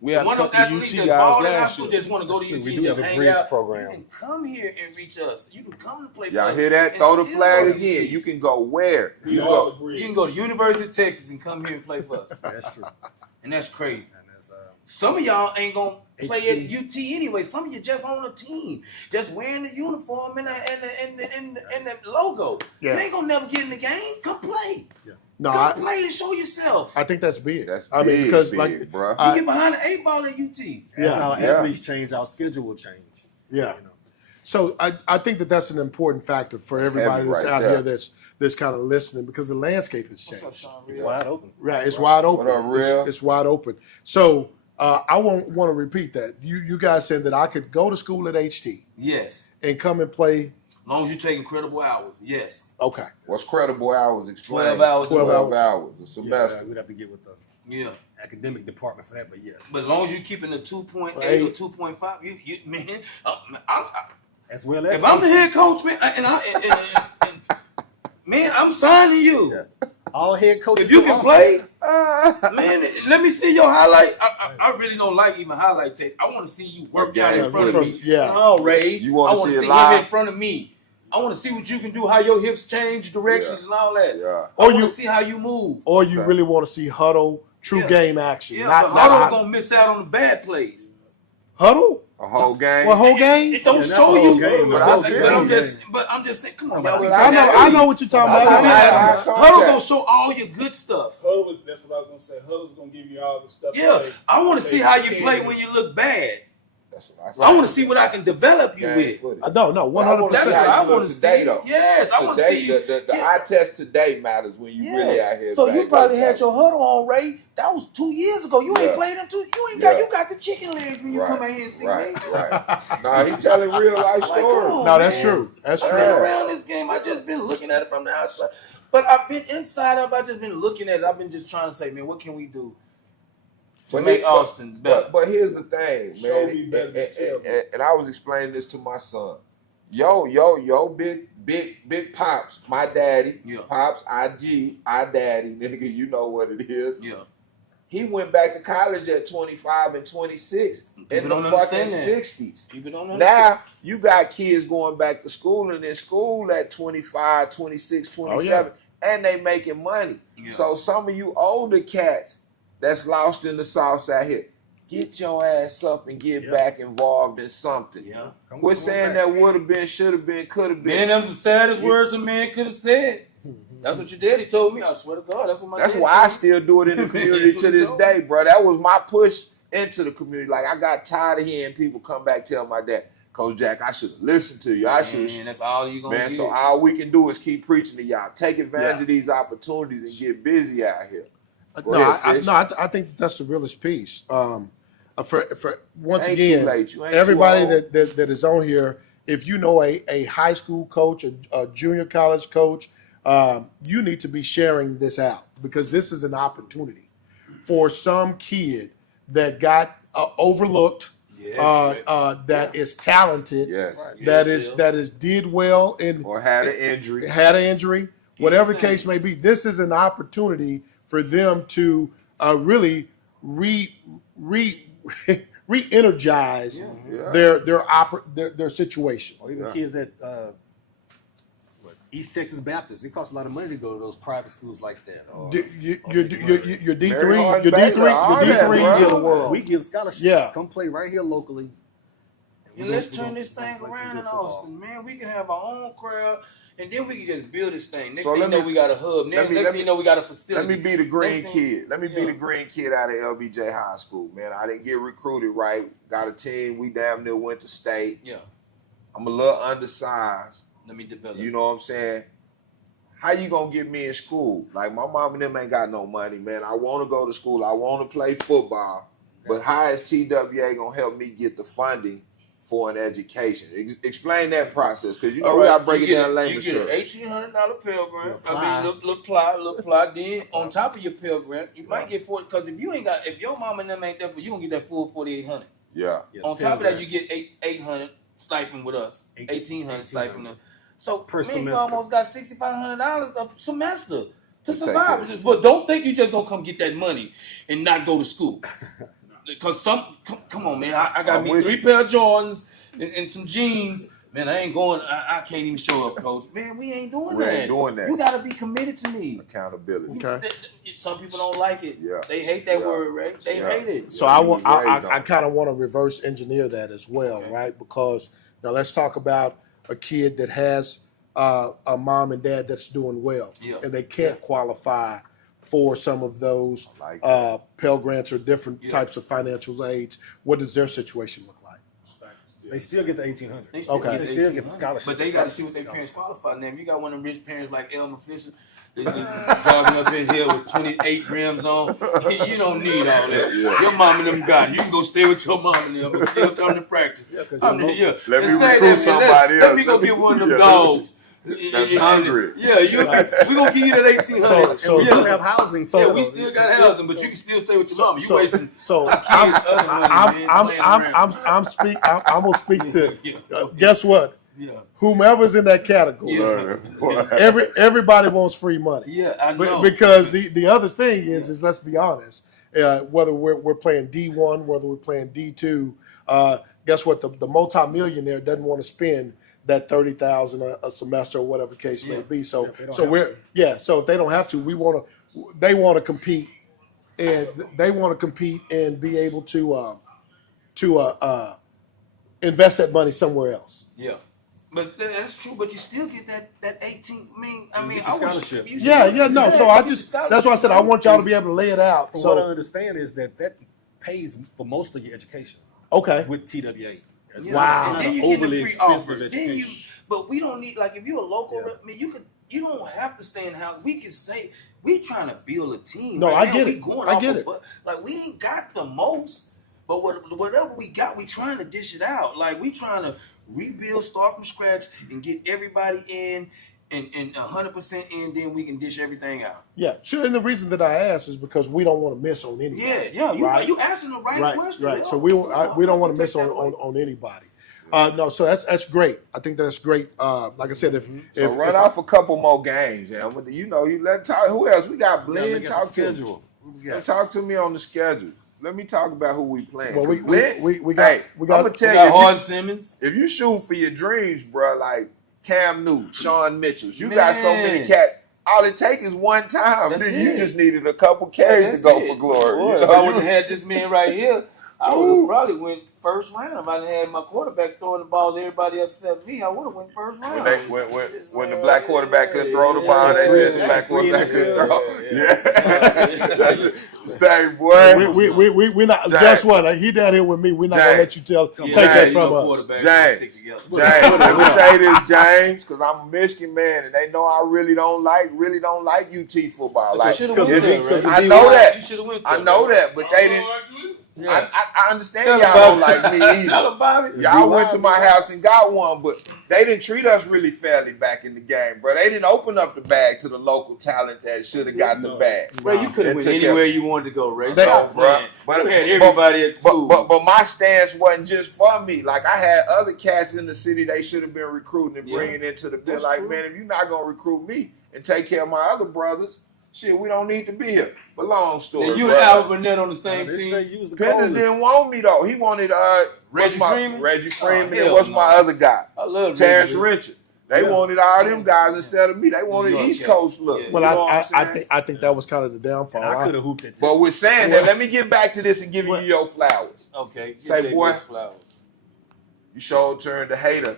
We have a couple of UT guys last year. Just want to go to UT and just hang out. You can come here and reach us. You can come to play. Y'all hear that? Throw the flag again. You can go where? You can go to University of Texas and come here and play for us. That's true. And that's crazy. Some of y'all ain't gonna play at UT anyway. Some of you just on a team, just wearing the uniform and the logo. Yeah. You ain't gonna never get in the game. Come play. Yeah. No, come play and show yourself. I think that's big. That's big, because big, bro. You get behind the 8 ball at UT. That's how athletes change. Our schedule will change. Yeah. You know? So I think that's an important factor for everybody that's out here that's kind of listening, because the landscape has changed. What's up, it's wide open. Right, it's wide open. What up, Real? It's wide open. So I want to repeat that. You guys said that I could go to school at HT. Yes. And come and play. As long as you take incredible hours, yes. Okay. What's credible hours? Explain. 12 hours. 12 hours a semester. Yeah, we'd have to get with the academic department for that, but yes. But as long as you're keeping the 2.8 or 2.5, you man, as well as if I'm the head coach, man, and man, I'm signing you. Yeah. All head coaches. If you can play, man, let me see your highlight. I really don't like even highlight tapes. I want to see you work out in front of me. Yeah. No, Ray. I want to see him in front of me. I want to see what you can do, how your hips change directions and all that. Yeah. I want to see how you move. Or you really want to see huddle, true game action. Yeah, but huddle's going to miss out on the bad plays. Huddle? A whole game? Well, whole game? It don't show you. Game, but I'm just saying, come on, y'all. I know what you're talking about. Huddle going to show all your good stuff. That's what I was going to say. Huddle's going to give you all the stuff. Yeah, I want to see how you play when you look bad. That's what I said. I want to see what I can develop you with. No, 100%. That's what I want to see. Though. Yes, I want to see. The eye test today matters when you really out here. So you probably had your huddle on, Ray. That was 2 years ago. You ain't played in 2. You got the chicken legs when you come out here and see me. Right. Nah, he telling real life stories. No, that's true. That's true. I've been around this game. I just been looking at it from the outside, but I've been inside of. I just been looking at it. I've been just trying to say, man, what can we do to make Austin better? But here's the thing, man. And I was explaining this to my son. Yo, big pops, my daddy, pops, IG, daddy, nigga, you know what it is. Yeah. He went back to college at 25 and 26 in the fucking 60s. People don't understand. Now, you got kids going back to school and in school at 25, 26, 27, and they making money. Yeah. So some of you older cats that's lost in the sauce out here, get your ass up and get back involved in something. Yeah. We're saying that would have been, should have been, could have been. Man, that's the saddest words a man could have said. That's what your daddy told me. I swear to God, that's what my. That's why I still do it in the community to this day, bro. That was my push into the community. Like, I got tired of hearing people come back tell my dad, Coach Jack, I should have listened to you. I should. Man, that's all you gonna do. So all we can do is keep preaching to y'all. Take advantage of these opportunities and get busy out here. I think that's the realest piece. For once Ain't again, too late. You ain't everybody too old. that is on here, if you know a high school coach, a junior college coach, you need to be sharing this out because this is an opportunity for some kid that got overlooked, that is talented, that is did well in or had an injury, whatever the case may be. This is an opportunity for them to really re-energize their situation. Or even kids at East Texas Baptist. It costs a lot of money to go to those private schools like that. Your D3 in the world. We give scholarships. Yeah. Come play right here locally. And let's turn this thing around in Austin, man. We can have our own crowd, and then we can just build this thing. Next thing you know, we got a hub. Next thing you know, we got a facility. Let me be the green kid. Let me be the green kid out of LBJ High School, man. I didn't get recruited right. Got a team. We damn near went to state. Yeah. I'm a little undersized. Let me develop. You know what I'm saying? How you gonna get me in school? Like, my mom and them ain't got no money, man. I want to go to school. I want to play football. But how is TWA gonna help me get the funding for an education? Explain that process, because you know we gotta break it down layman's terms. You get an $1,800 Pell Grant. I mean, look apply. Then on top of your Pell Grant, you might get 40. Because if your mom and them ain't there for you, gonna get that full $4,800. Yeah. On top of that, you get $800 stipend with us, $1,800 stipend. So you almost got $6,500 a semester to survive. But don't think you just gonna come get that money and not go to school. Because come on, man, I got me 3 pair of Jordans and some jeans. Man, I ain't going. I can't even show up, Coach. Man, we ain't doing that. You gotta be committed to me. Accountability. Okay. Some people don't like it. Yeah. They hate that word, right? They hate it. So I kind of want to reverse engineer that as well, right? Because now let's talk about a kid that has a mom and dad that's doing well, and they can't qualify for some of those Pell Grants or different types of financial aids. What does their situation look like? They still get the $1,800. They still get the scholarship. But they got to see what their parents qualify. Now, if you got one of them rich parents like Elmer Fisher, driving up in here with 28 rims on, you don't need all that. Yeah. Your mom and them got it. You can go stay with your mom and them, but still come to practice. Let me recruit somebody else. Let me go get one of them dogs. That's hungry. We're gonna give you that $1,800. So we still have housing. So we still got housing, but you can still stay with your mama. You wasting. So I'm gonna speak to. Guess what? Yeah. Whomever's in that category, everybody wants free money. Yeah, I know. Because the other thing is let's be honest, whether we're playing D1, whether we're playing D2, guess what? The multimillionaire doesn't want to spend that $30,000 a semester or whatever the case may be. So so if they don't have to, they want to compete, and they want to compete and be able to invest that money somewhere else. Yeah. But that's true. But you still get that 18. I mean, scholarship. No. So that's why I said I want y'all to be able to lay it out. From what I understand is that pays for most of your education. Okay. With TWA. Wow. And then you get the free offer. But we don't need, like, if you're a local, you don't have to stay in the house. We can say we trying to build a team. No, right I get now. it. I get it. Like, we ain't got the most, but whatever we got, we trying to dish it out. Like, we trying to rebuild, start from scratch, and get everybody in and 100% in. Then we can dish everything out. Yeah, sure. And the reason that I ask is because we don't want to miss on anybody. You asking the right question. Right. So we don't want to miss on anybody. No, so that's great. I think that's great. Like I said, if run off a couple more games, and you let talk. Who else? We got Blend. Talk to schedule. Talk to me on the schedule. Let me talk about who we playing. Well, we got. I'm gonna tell you, Hard Simmons. If you shoot for your dreams, bro, like Cam Newton, Sean Mitchell, you got so many cats. All it takes is one time. You just needed a couple carries to go for glory. If I would have had this man right here, I would have probably went first round. If I didn't have my quarterback throwing the balls, everybody else except me, I would have went first round. When the black quarterback couldn't throw the ball, they said the black quarterback couldn't throw. That's the same, boy. We not. Guess what? He down here with me. We're not gonna let you take that from us. James, let me say this, James, because I'm a Michigan man, and they know I really don't like UT football. Like, I know that. I know that, but they didn't. I understand Tell y'all don't like me either. Tell him, Bobby. Y'all went to my house and got one, but they didn't treat us really fairly back in the game, bro. They didn't open up the bag to the local talent that should have got the bag. Bro, you could have went took anywhere you wanted to go, Ray. So, Stop bro, playing. but You had everybody at school. But my stance wasn't just for me. Like, I had other cats in the city they should have been recruiting and bringing into the bill. Like, true. man, if you're not gonna recruit me and take care of my other brothers, shit, we don't need to be here. But long story, And you bro. and Albert Burnett on the same team. Pennis didn't want me though. He wanted Reggie Freeman. Reggie Freeman. hell And what's no. my other guy? I love Terrence Reggie. Richard. They wanted all them guys instead of me. They wanted New York, East yeah. Coast look. Yeah. You Well, know what I'm I saying? think that was kind of the downfall. I could have hooped at But we're saying that. Let me get back to this and give you your flowers. Okay. give Say, Jay boy. Brooks flowers. You sure turned the hater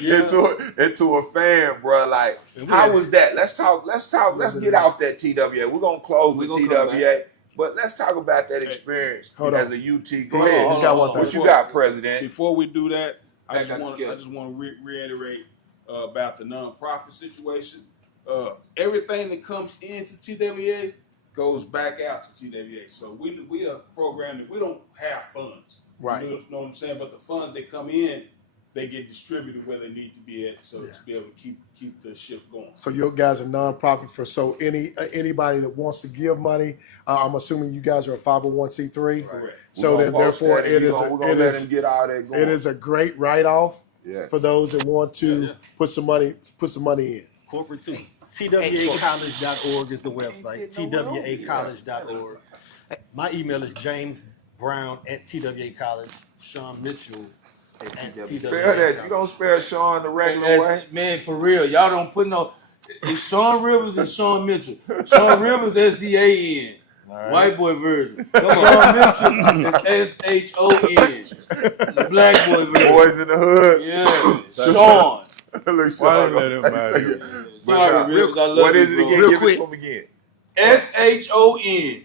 into a fan, bro. Like, how was that? Let's talk. Let's get off that TWA. We're gonna close with gonna come TWA, but let's talk about that experience Hold as on. a UT. Go Hold ahead. on, got one What thing. you got, President? Before we do that, I Back just up the want to reiterate about the nonprofit situation. Everything that comes into TWA goes back out to TWA. So we are programmed that we don't have funds. Right. You know what I'm saying? But the funds that come in, they get distributed where they need to be at, so to be able to keep the ship going. So your guys are nonprofit for anybody that wants to give money. I'm assuming you guys are a 501c3. Correct. So We're then, gonna post therefore, that, and it is we're gonna let him get all that going. it is a great write-off Yes. for those that want to put some money in. Corporate too. TWAcollege.org is the website. TWAcollege.org. My email is jamesbrown@TWAcollege. Sean Mitchell at TWA. Spell that. You gonna spell Sean the regular way? Man, for real. Y'all don't put no. It's Sean Rivers and Sean Mitchell. Sean Rivers, SEAN. White boy version. Sean Mitchell is SHON. The black boy version. Boys in the hood. Yeah. Sean. Look, Sean gonna say Sorry, something. Rivers. I love What you, is it bro. again? Real Give quick. it to him again. SHON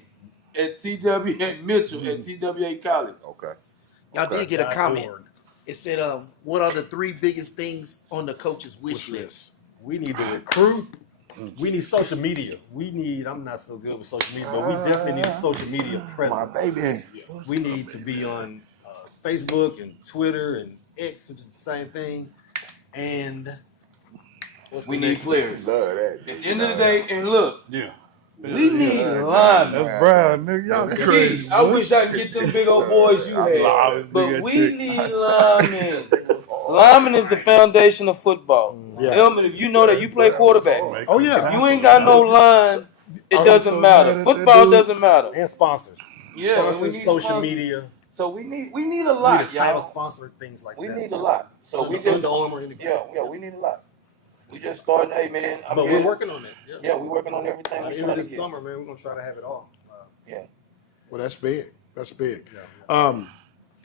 at TWA Mitchell at TWA College. Okay. Y'all did get a comment. .org. It said, what are the 3 biggest things on the coach's wish list? We need to recruit. We need social media. I'm not so good with social media, but we definitely need a social media presence. My baby. We need to be on Facebook and Twitter and X, which is the same thing. And We need players. Love that. At the end of the day, and look, Yeah. we need linemen. That's Brown, nigga. Y'all crazy. Geez, I wish I could get them big old boys you had. loud, But nigga, we chicks. need linemen. Linemen is the foundation of football. Yeah. Elman, if you know that you play quarterback, Oh if yeah. you ain't got no line, it doesn't so matter. mad at Football that dude. doesn't matter. and sponsors. Yeah, and we Sponsors, need social sponsors. media. So we need a We need lot, a title y'all. sponsor, things like We that. need a lot. So we Under just Armour, anything. yeah, we need a lot. We just starting, hey man. But we're working on it. Yeah, we're working on everything. By We the end trying of to this get. summer, man, we're gonna try to have it all. Well, that's big. That's big.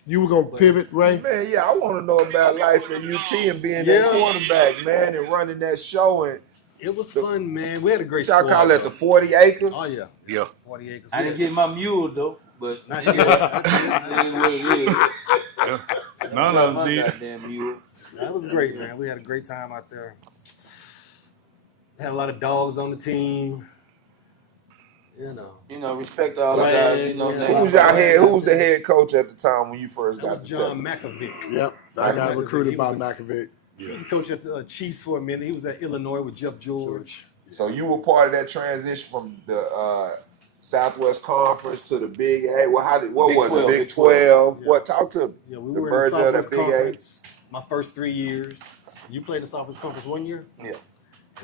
You were gonna pivot, Ray? Man, yeah, I want to know about life at UT and being that quarterback, man, and running that show. And It was fun, man. We had a great y'all squad, call that though. the 40 acres? Oh yeah, Yeah. 40 acres. I didn't get my mule though, but Not it yet. is what it is. None of us did. Goddamn mule. That was great, man. We had a great time out there. Had a lot of dogs on the team. You know, respect all the guys. You know, Yeah. Who was y'all head? Who was the head coach at the time when you first That got was to John Texas? McAvick. Yep. I got recruited by McAvick. He was a coach at the Chiefs for a minute. He was at Illinois with Jeff George. So you were part of that transition from the Southwest Conference to the Big A. Well, what Big was 12, it? Big Big 12. 12. Yeah. What? Talk to me. Yeah, we The were in the merger of the Southwest Big A. Conference my first 3 years. You played the Southwest Conference 1 year? Yeah.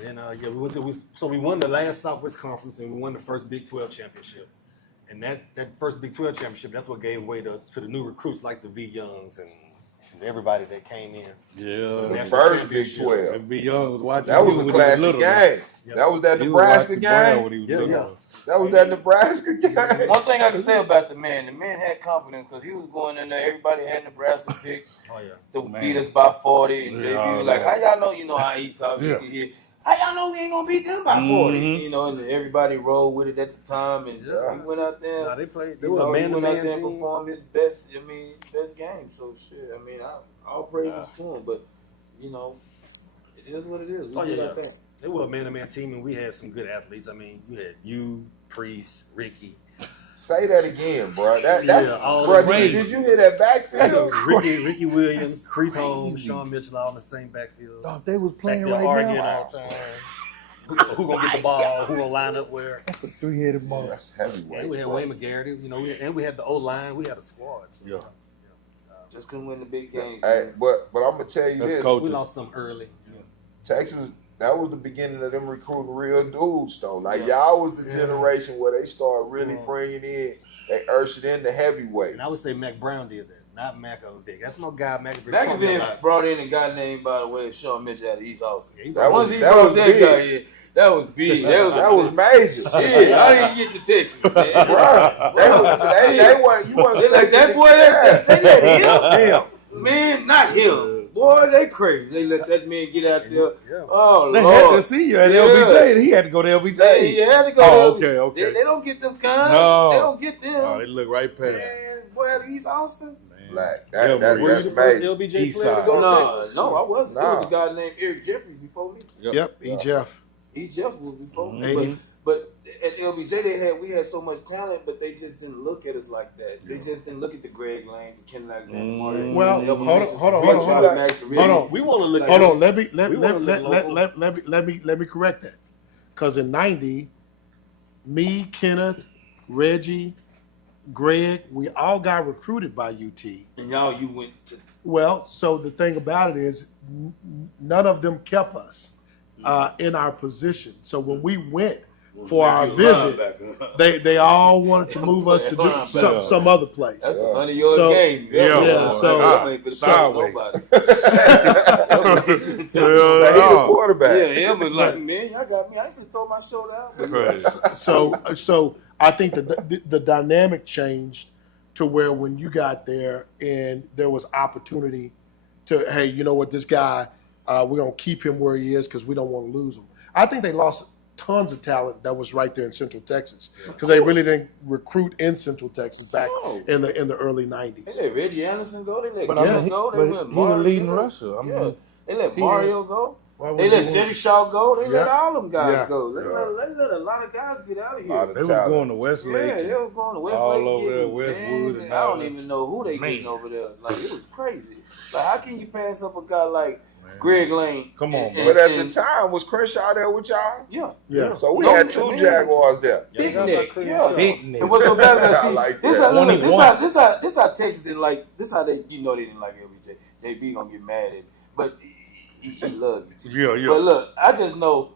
And then, we went to, we won the last Southwest Conference and we won the first Big 12 championship. And that first Big 12 championship, that's what gave way to the new recruits like the V Youngs and everybody that came in. Yeah. The first Big 12. And B. Young was watching. That was him a when he classic little. game. Yep. That was that He was Nebraska watching Brown game. when he was Yeah, little. yeah. That was that Nebraska game. One thing I can say about the man had confidence because he was going in there. Everybody had Nebraska pick Oh, yeah. to Man. beat us by 40. And Yeah, JB was like, man. how y'all know? You know how he talks. Yeah. How y'all know we ain't going to beat them by 40? Mhm. You know, and everybody rolled with it at the time. And Yeah. he went out there. Nah, they played. They You were know, a he went out man-to-man there and team. performed his best. Best game. So shit. I mean, all praises to him. But you know, it is what it is. We Oh, did yeah. our thing. They were a man-to-man team, and we had some good athletes. I mean, you had you, Priest, Ricky, Say that again, bro. That's bro. Did you hear that backfield? Ricky Williams, Chris Holmes, Sean Mitchell, all in the same backfield. Oh, if they was playing Back there right arguing now. all the time. Who gonna get the ball? Who gonna line up where? That's a three-headed monster. That's heavyweight. And we had Wayne McGarity, and we had the O-line. We had a squad. So, Yeah. Just couldn't win the big games. Hey, but I'm gonna tell you That's this: coaching. we lost some early. Texas. That was the beginning of them recruiting real dudes, though. Like y'all was the generation where they started really bringing in. They ushered in the heavyweight. And I would say Mac Brown did that, not Mac O'Dick. That's no guy Mac. McAvin brought in a guy named, by the way, Sean Mitchell out of East Austin. That Once was- he that brought was that big. guy in, that was big. That was major. Shit, I didn't get to Texas, man. Bruh, they wasn't. You wasn't They like that boy. They let him. Damn. Man, not him. Boy, they crazy. They let that man get out there. Oh, They Lord. had to see you at Yeah. LBJ. He had to go to LBJ. He had to go. Oh, there. okay. They don't get them kind. No. They don't get them. Oh, they look right past. Man, boy, at East Austin. Man. Black. Yeah, That's Were you the first major. LBJ East player to side. go to No, Texas? no, I wasn't. There was a Nah. guy named Eric Jeffries before me. Yep, E. Jeff. Jeff was before me. Mhm. But at LBJ, we had so much talent, but they just didn't look at us like that. They just didn't look at the Greg Lanes, the Ken Alexander. Well, hold on. We want to look. Hold at on. Let me let me correct that. Because in '90, me, Kenneth, Reggie, Greg, we all got recruited by UT. And y'all, you went to. Well, so the thing about it is, none of them kept us in our position. So when we went for our visit, they all wanted to move us to do some other place. That's a funny game. Sideways. He the quarterback. Yeah, it was like, man, y'all got me. I can throw my shoulder out. So I think the dynamic changed to where when you got there and there was opportunity to, hey, you know what, this guy, we're going to keep him where he is because we don't want to lose him. I think they lost tons of talent that was right there in Central Texas because they really didn't recruit in Central Texas back in the early 90s. They let Reggie Anderson go. They let But Kenneth go. They let he the Mario leading go. rusher. I mean, They let Mario go. why would They you let want- Cedric Shaw go. They let Yeah. all them guys Yeah. go. They let a lot of guys get out of A lot here. of They was talent. going to Westlake. Yeah, they were going to Westlake. all over there, getting, Westwood man, and I all don't that. even know who they Man. getting over there. Like, it was crazy. Like, how can you pass up a guy like Greg Lane? Come on, and- But at and- the time, was Crenshaw there with y'all? Yeah. Yeah. So we No, had two man. Jaguars there. Big got neck, my yeah. Big neck. And what's so bad about I see, like this, that. how, look, 21. this how Texas didn't like. This how they, you know, they didn't like LBJ. JB gonna get mad at me, but he loved me too. Yeah. But look, I just know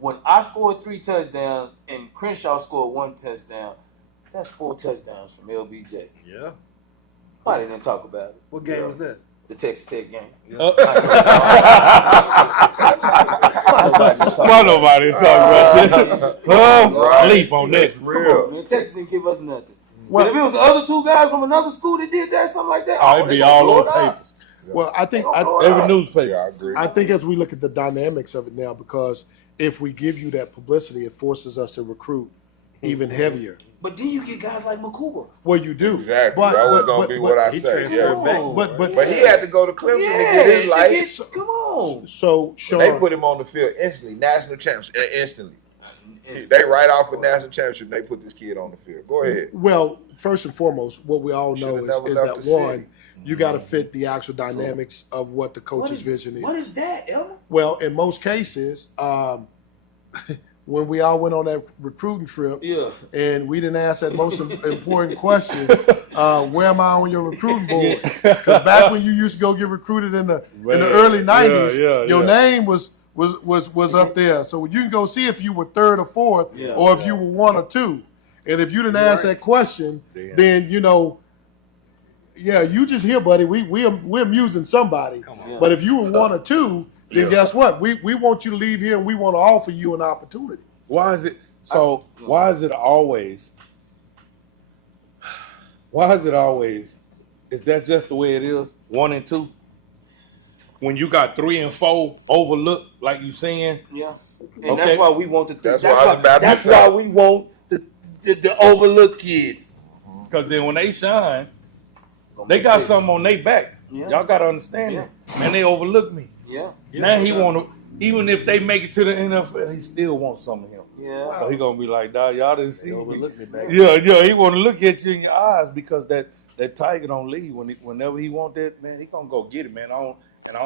when I scored 3 touchdowns and Crenshaw scored 1 touchdown, that's 4 touchdowns from LBJ. Yeah. Why they didn't talk about it? What game was that? The Texas Tech game. Why nobody talking about that? Sleep on that. Real. Man, Texas didn't give us nothing. Well- But if it was the other 2 guys from another school that did that, something like that, Oh, it'd they be gonna all blow over it up. papers. Well, I think Every newspaper. Yeah, I agree. I think as we look at the dynamics of it now, because if we give you that publicity, it forces us to recruit even heavier. But then you get guys like Makuba. Well, you do. Exactly. But- that was but- gonna but- be but what I he say. transferred Yeah. back. But But he had to go to Clemson to get his life. Come on. So, Sean, They put him on the field instantly, national championship, instantly. They right off with national championship. They put this kid on the field. Go ahead. well, first and foremost, what we all know Should've is never left that the one, city. you got to fit the actual dynamics of what the coach's vision is. What is that, Elmer? Well, in most cases, when we all went on that recruiting trip, Yeah. and we didn't ask that most important question, where am I on your recruiting board? Because back when you used to go get recruited in the early '90s, your name was up there, so you can go see if you were 3rd or 4th, or if you were 1 or 2. And if you didn't ask that question, then you just here, buddy. We're amusing somebody. But if you were 1 or 2, then guess what? We want you to leave here, and we want to offer you an opportunity. Why is it so? Why is it always? Why is it always? Is that just the way it is? 1 and 2. When you got 3 and 4 overlooked, like you saying. Yeah. And that's why we want the That's what I was about to That's say. why we want the overlooked kids. Because then when they shine, they got something on their back. Yeah. Y'all got to understand that. Man, they overlooked me. Yeah. Now he want to. even if they make it to the NFL, he still wants some of him. Yeah. So he gonna be like, dog, y'all didn't see me. Overlook me back. Yeah, he want to look at you in your eyes because that Tiger don't leave. Whenever he want that, man, he gonna go get it, man. I don't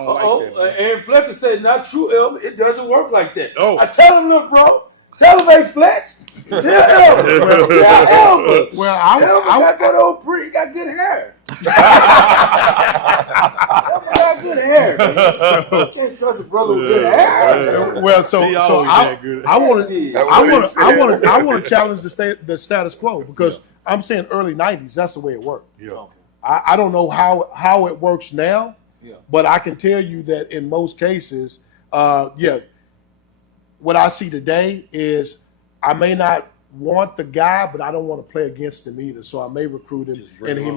like that, man. And Fletcher said, not true, Elmer. It doesn't work like that. Oh. I tell him, look, bro. Tell him, hey, Fletch. Tell Elmer. Tell Elmer. Well, Elmer got that old pretty. He got good hair. Elmer got good hair. Can't trust a brother with good hair. Well, so I want to challenge the status quo because I'm saying early '90s. That's the way it worked. Yeah. I don't know how it works now, but I can tell you that in most cases, what I see today is I may not want the guy, but I don't want to play against him either. So I may recruit him, and he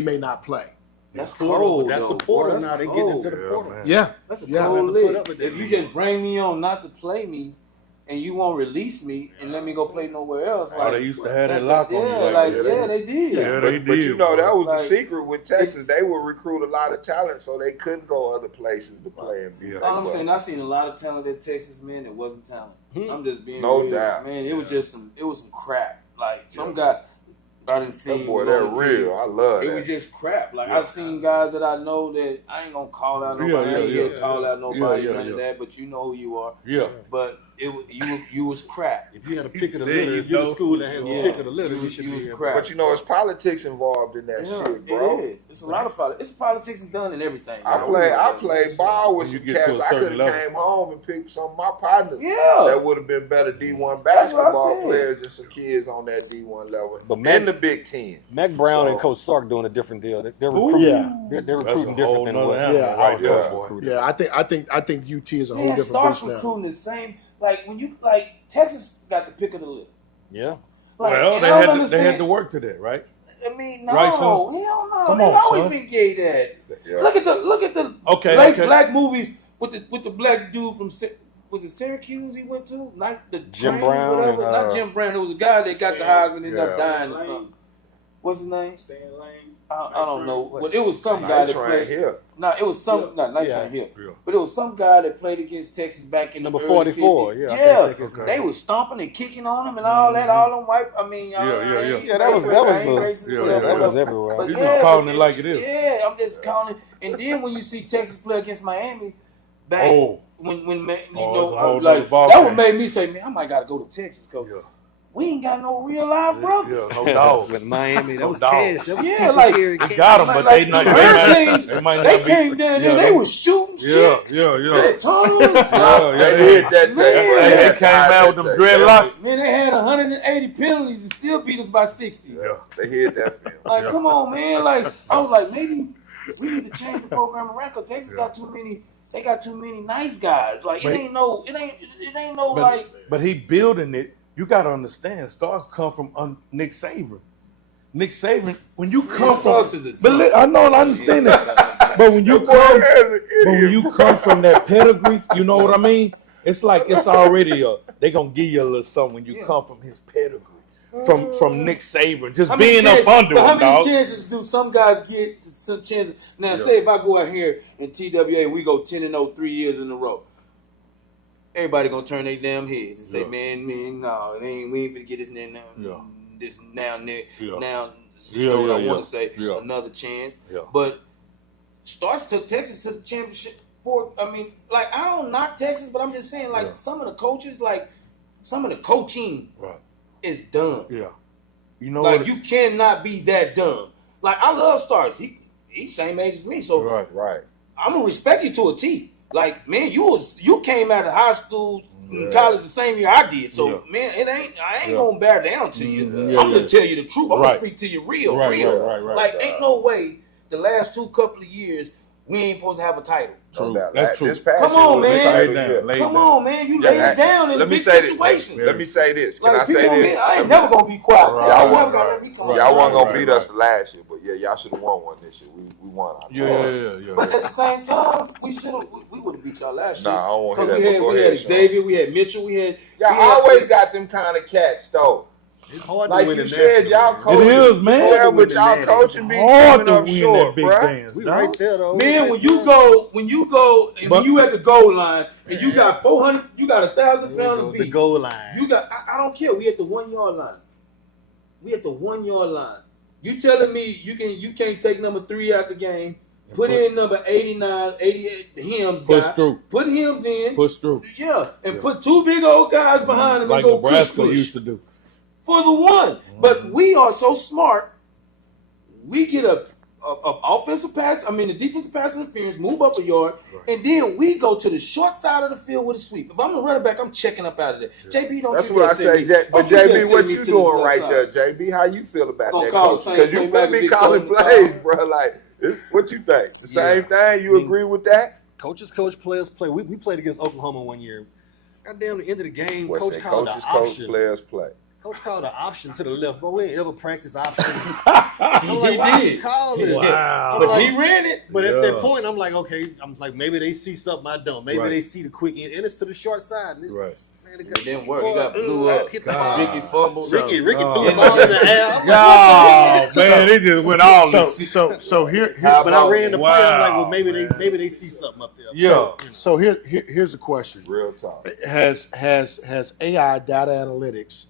may not play. That's cold. That's the portal now. They get into the portal. Man. Yeah, That's a cold lick. If you just bring me on not to play me, and you won't release me and let me go play nowhere else. They used to have that lock on you. They did. Yeah, they But did. you know, that was Like, the secret with Texas. They would recruit a lot of talent so they couldn't go other places to play. All I'm saying, I seen a lot of talent at Texas, man, that wasn't talent. I'm just being No real. doubt. Man, it was some crap. Like, some guy, I didn't see. That boy, they're real. I love It that. was just crap. Like, I've seen guys that I know that I ain't gonna call out nobody. I ain't gonna call out nobody, none of that, but you know who you are. Yeah. But you was crap. If you had a pick of the litter, if you're the school that has a pick of the litter, you should be crap. But you know, it's politics involved in that shit, bro. It is. It's a lot of politics. It's politics and done and everything. I played ball with You some get to cats. a I certain could have level. came home and picked some of my partners. Yeah. That would have been better D1 That's what I basketball said. players than some kids on that D1 level. But in the Big Ten. Mac Brown and Coach Sark doing a different deal. They're recruiting. They're recruiting different than what. Right there, boy. Yeah, I think UT is a whole Man, different Starks beast now. recruiting the same. Like when you Texas got the pick of the litter. Yeah. Like, Well, and I don't they understand- had to work to that, right? I mean, no, Right, son? hell no. Come They on, always son. been gay that. Yeah. Look at the Okay. black movies with the black dude from was it Syracuse he went to? Not the Jim train, Brown whatever. and, Not Jim Brown. It was a guy that got the Heisman and ended up dying or Lane. something. What's his name? Stan Lane. I don't know. But it was some guy that Night Train played. here. No, it was some not Night Train here. But it was some guy that played against Texas back in Number the early 44, 50s. yeah, I Yeah, think that's his they name. was stomping and kicking on him and all that. All them white. I mean, Yeah, that was whatever. that was everywhere. But You just calling but it like it is. Yeah, I'm just calling it. And then when you see Texas play against Miami, back when you it's a know, whole like nother ball that game. would make me say, man, I might gotta go to Texas because we ain't got no real live brothers. Yeah, no doubt. With Miami, that was dog. cash. That was Yeah, like They got them, but like they not. the Hurricanes, They might they not be. came down there, they was shooting shit. Yeah. Tunnels. Yeah, They they hit that Man. They came out with them dreadlocks. Man, they had 180 penalties and still beat us by 60. Yeah. They hit that film. Like, come on, man. Like, I was like, maybe we need to change the program around because Texas got too many. They got too many nice guys. Like, it ain't no like. But he building it. You got to understand, stars come from Nick Saban. Nick Saban, when you come from, I know, I understand that. But when you come from that pedigree, you know what I mean? It's like it's already they gonna give you a little something when you come from his pedigree. From Nick Saban, just being up under him, How many dog. chances do some guys get? Some chances. Now, say if I go out here in TWA, we go 10-0 3 years in a row. Everybody gonna turn their damn head and say, "Man, no, it ain't. We ain't finna get this now. This now, Nick. Now, you know what I want to say? Another chance." But Starks took Texas to the championship. I mean, like I don't knock Texas, but I'm just saying, like some of the coaches, like some of the coaching, is dumb. Yeah, you know, like you cannot be that dumb. Like I love Starks. He's same age as me, so right. I'm gonna respect you to a T. Like, man, you came out of high school and college the same year I did. So, man, I ain't gonna bear down to you. I'm gonna tell you the truth. I'm gonna speak to you real. Like, ain't no way the last couple of years we ain't supposed to have a title. True. That's true. Come on, man. Come on, man. You lay it down in big situations. Let me say this. Can Like, I say this? I ain't never gonna be quiet. Y'all wasn't gonna beat us the last year, but yeah, y'all should have won one this year. We won. But at the same time, we would have beat y'all last year. Nah, I don't want to hear that. We had Xavier, we had Mitchell, Y'all always got them kind of cats, though. It's hard like to win you the said, national, y'all man. coaching. It is, man. Yeah, but y'all coaching be hard coming to up win short, that big bruh. dance, We dog. right there though. Man, right when you there. go, and But- when you at the goal line, and you got 400, you got 1,000 There we pounds go, of the beef. goal line. You got, I don't care. We at the 1 yard line. We at the 1 yard line. You telling me you can't take number 3 out the game? Put in number 89, 88, the Hims Push guy. through. Put Hims in. Push through. Yeah, and put 2 big old guys behind him Like and go Nebraska push used to do. for the one. But we are so smart. We get a offensive pass. I mean, the defensive pass interference, move up a yard, and then we go to the short side of the field with a sweep. If I'm a running back, I'm checking up out of there. JB, don't That's you what I dare say, send me. but Don't you dare JB, send what me you to the doing left right side. there, JB? How you feel about Gonna that, call coach? the same Because you thing finna back be and get calling told to plays, call. bro. Like, what you think? The same thing? You agree with that? Coaches coach, players play. We played against Oklahoma one year. Goddamn, the end of the game, What's coach that? called Coaches the coach, option. players play. Coach called the option to the left, but we ain't ever practice option. I'm like, why you call it? Wow. But like, he ran it. But at Yeah. that point, I'm like, okay, maybe they see something I don't. Maybe Right. they see the quick end, and it's to the short side. And it's, Right. man, it didn't work. He got blew up. Hit the ball. Ricky fumbled. Ricky threw Oh. the ball in the air. I'm like, Oh man, they just went all So here, but I ran the play. I'm like, well, Wow, maybe man. they see something up there. Yeah. so here's the question: Real talk. Has AI data analytics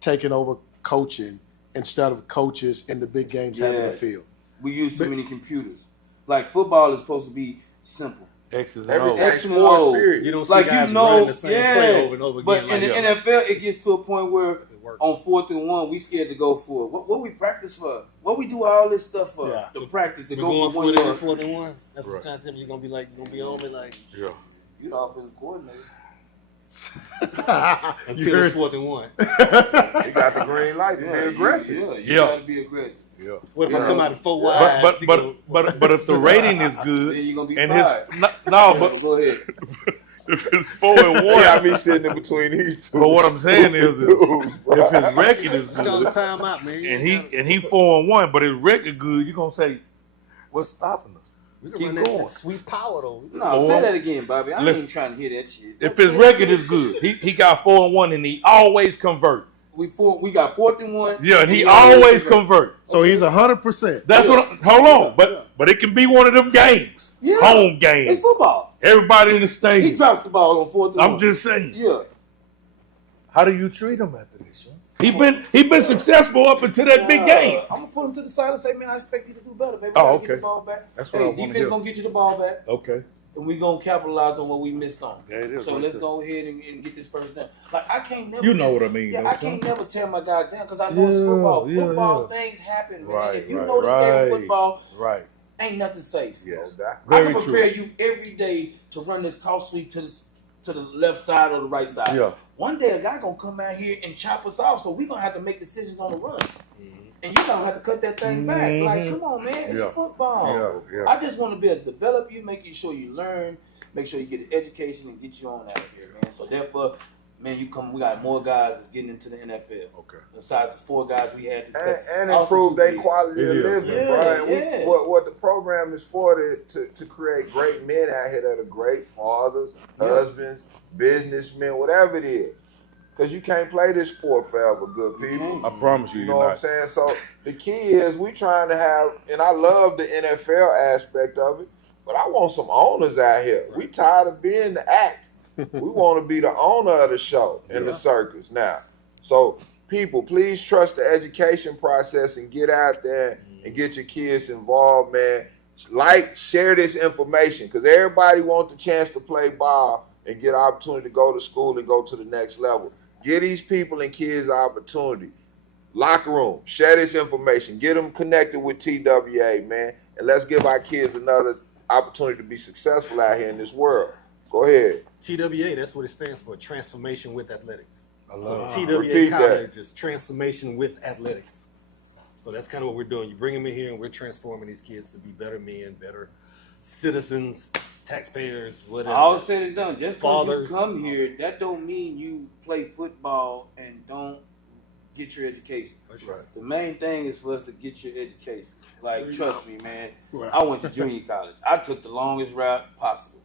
taken over coaching instead of coaches in the big games having the Yes. field? We use too many computers. Like football is supposed to be simple. X's and Everything O's. X and sports, O. period. You don't see Like guys you know, running the same play over and over But again. in like, the NFL, it gets to a point where it works. on 4th and 1, we scared to go for it. What we practice for? What we do all this stuff for? Yeah. To practice to We're go going for for 1 it in yard. 4th and 1. That's Right. what time you're gonna be like. You're gonna be on me like Yeah. You the offensive coordinator. until it's 4th and 1. You got the green light to be aggressive. You Yeah. gotta be aggressive. Yeah. What if I Yeah. come out in 4 But wide? but if the rating is Then good you're gonna be and fired. his no, but Go ahead. if it's 4-1, You got me sitting in between these two. but what I'm saying is if his record is It's called a good timeout, man. and he 4-1, but his record good, you're gonna say, what's stopping us? we can keep run that, going. that sweet power though. No, say that again, Bobby. I Listen. ain't trying to hear that shit. If his record is good, he got 4-1 and he always convert. We got 4th and 1. Yeah, and he always convert. So he's 100%. That's what. Hold on, but it can be one of them games, Yeah. home games. It's football. Everybody in the He stadium. drops the ball on 4th and 1. I'm just saying. Yeah. How do you treat him after this? Son? He been successful up until that big game. I'm gonna put him to the side and say, man, I expect you to do better, baby. Oh, Gotta okay. Get the ball back. That's what I wanna defense hear. gonna get you the ball back, Okay. and we gonna capitalize on what we missed on. Yeah, it is So right let's there. go ahead and get this first down. Like I can't never. You know what I mean, Yeah, though, I son. can't never tear my guy down because I know it's Yeah, football. yeah, Football yeah. things happen, man. Right, If you right, know this game right. of football, Right. ain't nothing safe. Yes. I Very can true. prepare you every day to run this toss sweep to the left side or the right side. Yeah. One day a guy gonna come out here and chop us off, so we gonna have to make decisions on the run. And you gonna have to cut that thing back. Like, come on, man, it's Yeah. football. Yeah, yeah. I just want to be able to develop you, make sure you learn, make sure you get an education, and get you on out of here, man. So therefore, man, we got more guys that's getting into the NFL. Okay. Besides the 4 guys we had. And Also improve too their big. quality of It is. living, Yeah, bro. And yeah. what the program is for to create great men out here that are great fathers, husbands, businessmen, whatever it is. Because you can't play this sport forever, good people. I promise you, You you're know what I'm not. saying? So the key is we trying to have, and I love the NFL aspect of it, but I want some owners out here. We tired of being the act. We want to be the owner of the show and the circus now. So people, please trust the education process and get out there and get your kids involved, man. Like, share this information because everybody wants the chance to play ball and get an opportunity to go to school and go to the next level. Give these people and kids an opportunity. Locker room, share this information. Get them connected with TWA, man. And let's give our kids another opportunity to be successful out here in this world. Go ahead. TWA, that's what it stands for, Transformation with Athletics. I love So it. TWA Repeat that. College is Transformation with Athletics. So that's kind of what we're doing. You bring them in here and we're transforming these kids to be better men, better citizens, taxpayers, whatever. All said and done. Just because you Fathers. come here, that don't mean you play football and don't get your education. For sure. The main thing is for us to get your education. Like, trust me, man. Right. I went to junior college. I took the longest route possible.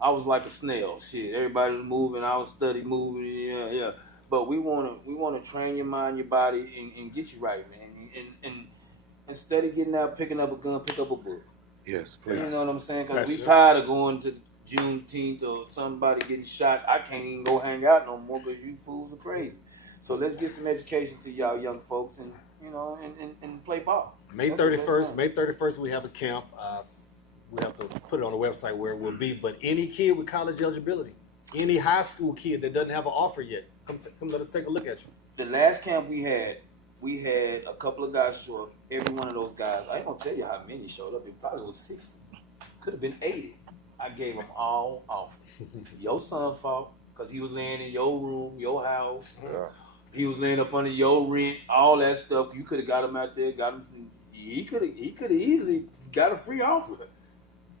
I was like a snail. Shit, everybody was moving. I was study moving. Yeah. But we wanna train your mind, your body, and get you right, man. And instead of getting out, picking up a gun, pick up a book. Yes, please. You know what I'm saying? Because we tired of going to Juneteenth or somebody getting shot. I can't even go hang out no more because you fools are crazy. So let's get some education to y'all young folks and and play ball. May 31st, we have a camp. We have to put it on the website where it will be. But any kid with college eligibility, any high school kid that doesn't have an offer yet, come let us take a look at you. The last camp we had a couple of guys show up. Every one of those guys, I ain't gonna tell you how many showed up. It probably was 60. Could have been 80. I gave them all off. Your son fault because he was laying in your room, your house. Yeah. He was laying up under your rent, all that stuff. You could have got him out there, got him. He could have easily got a free offer.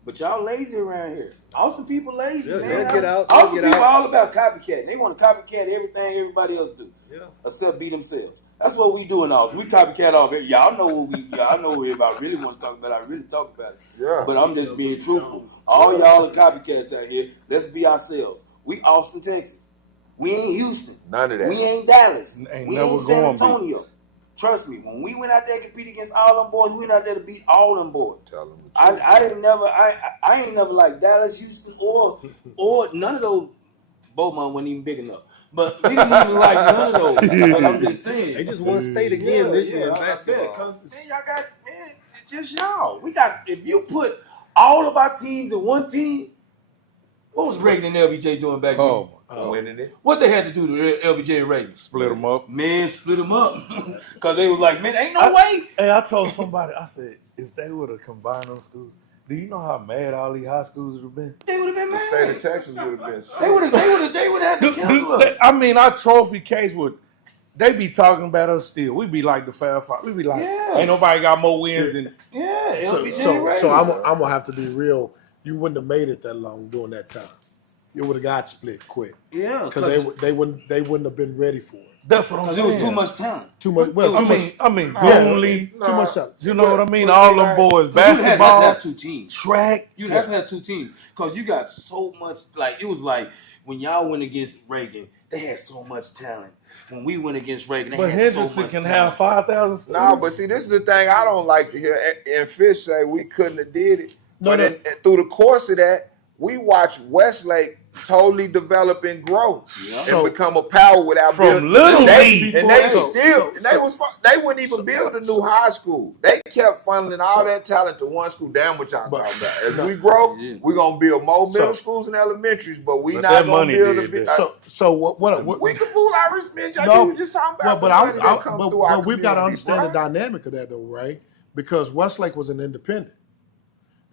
But y'all lazy around here. Austin people lazy, man. Get out. Austin people all about copycat. They want to copycat everything everybody else do. Yeah. Except be themselves. That's what we do in Austin. We copycat off it. Y'all know if I really want to talk about it, I really talk about it. Yeah. But I'm just being truthful. All y'all are copycats out here. Let's be ourselves. We Austin, Texas. We ain't Houston. None of that. We ain't Dallas. We ain't San Antonio. Trust me, when we went out there to compete against all them boys, we went out there to beat all them boys. Tell them I ain't never like Dallas, Houston, or none of those. Beaumont wasn't even big enough. But we didn't even like none of those. But I'm just saying. They just won state again this year in basketball. Because y'all got it's just y'all. We got, if you put all of our teams in one team, what was Reagan and LBJ doing back then? Winning it. What they had to do to LBJ and Reagan? Split them up. Man, split them up. Because they was like, man, ain't no way. Hey, I told somebody, I said, if they would have combined those schools, do you know how mad all these high schools would have been? They would have been The mad. state of Texas would have been sick. They would have had to cancel us. I mean, our trophy case would, they be talking about us still. We be like the Fab Five. We be like, ain't nobody got more wins than. Yeah. So I'm gonna have to be real. You wouldn't have made it that long during that time. You would have got split quick. Yeah. Because they wouldn't have been ready for it. That's what I'm saying. Because it was too much talent. Too much. Well, I mean, Boonley. Too much talent. You know what I mean? All them boys, basketball, you'd have to have two teams. track. You'd have to have two teams because you got so much. Like it was like when y'all went against Reagan, they had so much talent. When we went against Reagan, they had so much Hendrickson can talent. have 5,000 students. No, but see, this is the thing I don't like to hear. And Fish say we couldn't have did it. Through the course of that, we watched Westlake totally develop and grow and become a power without from little league. And they wouldn't even build a new high school. They kept funneling all that talent to one school. Damn what y'all talking about. As we grow, we're gonna build more middle schools and elementaries, but we not gonna build a big. So what we can fool our rich men. JB was just talking about. But we've got to understand the dynamic of that though, right? Because Westlake was an independent.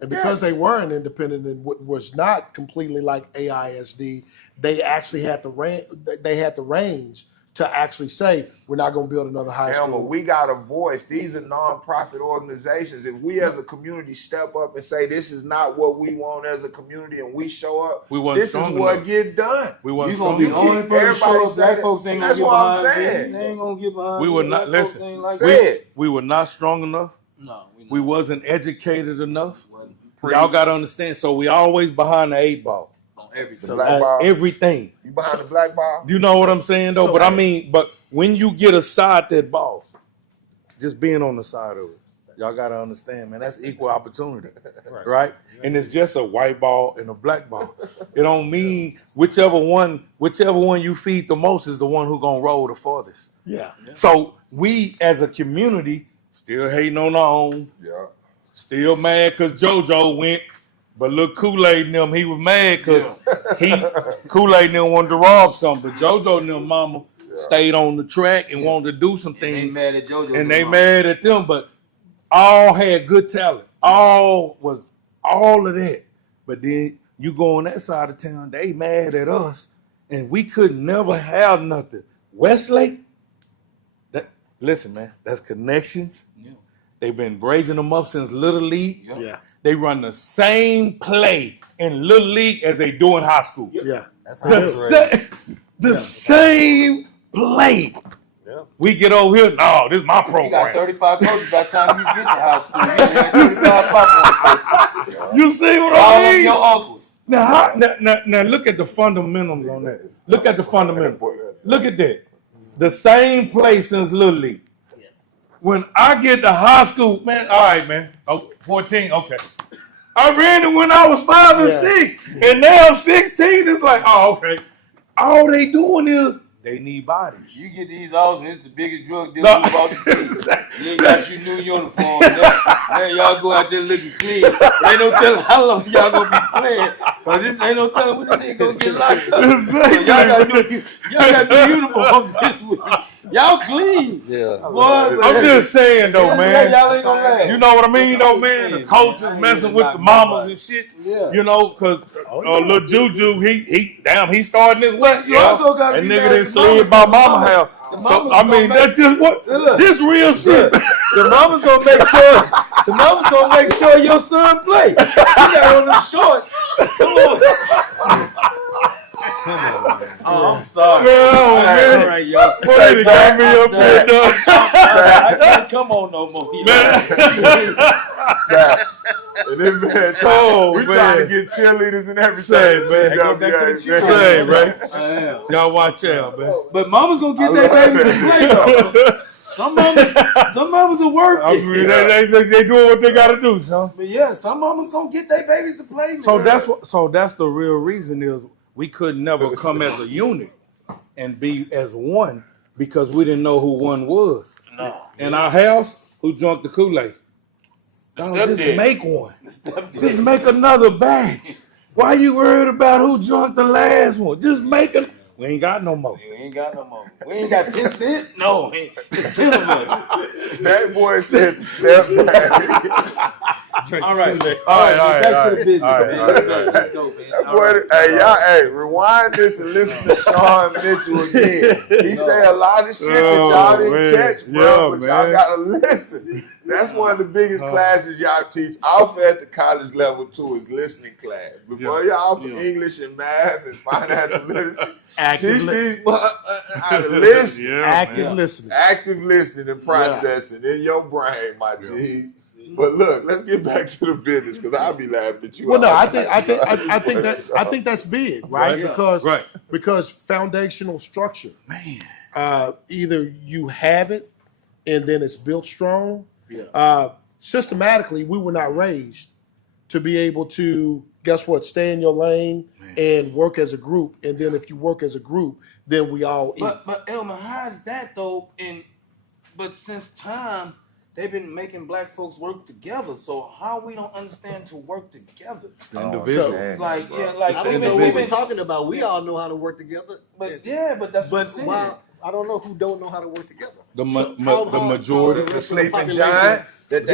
And because they were an independent and was not completely like AISD, they actually had the range to actually say we're not going to build another high school. But we got a voice. These are nonprofit organizations. If we as a community step up and say this is not what we want as a community, and we show up, this is what get done. We want to be the only person show up. Black folks ain't going to get behind. That's what I'm saying. They ain't going to get behind. We were not listen. We were not strong enough. No, we wasn't educated enough. Y'all got to understand. So we always behind the 8 ball. On everything. Everything. You behind the black ball? You know what I'm saying, though? But when you get aside that ball, just being on the side of it, y'all got to understand, man, that's equal opportunity, right? And it's just a white ball and a black ball. It don't mean whichever one you feed the most is the one who going to roll the farthest. Yeah. So we as a community still hating on our own. Yeah. Still mad because JoJo went, but look, Kool-Aid and them, he was mad because Kool-Aid and them wanted to rob something, but JoJo and them mama stayed on the track and wanted to do some things. And they mad at JoJo. And they mad at them, but all had good talent. All of that. But then you go on that side of town, they mad at us, and we could never have nothing. Westlake, listen, man, that's connections. Yeah. They've been raising them up since Little League. Yeah. They run the same play in Little League as they do in high school. Yeah. That's The same play. Yeah. We get over here, no, this is my program. You got 35 coaches by the time you get to high school. You see what I mean? Your uncles. Now look at the fundamentals on that. Look at the fundamentals. Look at that. the same play since Little League. When I get to high school, man, all right, man. Oh, 14, okay. I ran it when I was 5 and 6, and now I'm 16. It's like, oh, okay. All they doing is they need bodies. You get these offs, and it's the biggest drug dealer who bought the team. You ain't got your new uniform. Now y'all go out there looking clean. Ain't no telling how long y'all gonna be playing. But this ain't no telling when the nigga gonna get locked up. Exactly. Y'all got new uniforms this week. Y'all clean. Yeah. Boy, I'm just saying though, man. Y'all ain't gonna laugh. You know what I mean, though, man? The coaches messing with the mamas and shit. Yeah. You know, because little Juju, he starting this way. You also gotta that be nigga mad didn't at the slid mamas, by mama house. So I mean, that's just what this real shit. The mama's gonna make sure your son play. She got on them shorts. Come on. Oh, I'm sorry. No, All man. right, y'all. Boy, they got me up there, dog. I can't come on no more. And then, man, we trying to get cheerleaders and everything. Man. Go back to the cheer. Say, right? Y'all watch out, man. But mama's gonna get that baby to play though. Some mamas will work I it. mean, they doing what they gotta do, son. But yeah, some mamas gonna get their babies to play. So man. that's the real reason is we could never come as a unit and be as one because we didn't know who one was. No. In our house, who drunk the Kool-Aid? No, just make one. Just make another batch. Why you worried about who drunk the last one? Just make it. We ain't got no more. We ain't got 10 cents? No, it's 10 of us. That boy said step back. All right. Back to the business, man. Let's go, man. That boy, hey, rewind this and listen to Sean Mitchell again. He say a lot of shit that y'all didn't catch, bro, but y'all gotta listen. That's one of the biggest classes y'all teach off at the college level too is listening class. Before y'all for English and math and financial literacy, teach these how to listen. Active listening. Active listening and processing in your brain, my G. But look, let's get back to the business because I'll be laughing at you. Well, no, I think that's big, right? Because foundational structure, man. Either you have it and then it's built strong. Systematically, we were not raised to be able to, guess what, stay in your lane and work as a group. And then if you work as a group, then we all eat. But Elmer, how is that though? But since time, they've been making black folks work together. So how we don't understand to work together? Individual. I don't know what we're talking about. We all know how to work together. But that's what I'm saying. I don't know who don't know how to work together. The majority. The sleeping giant that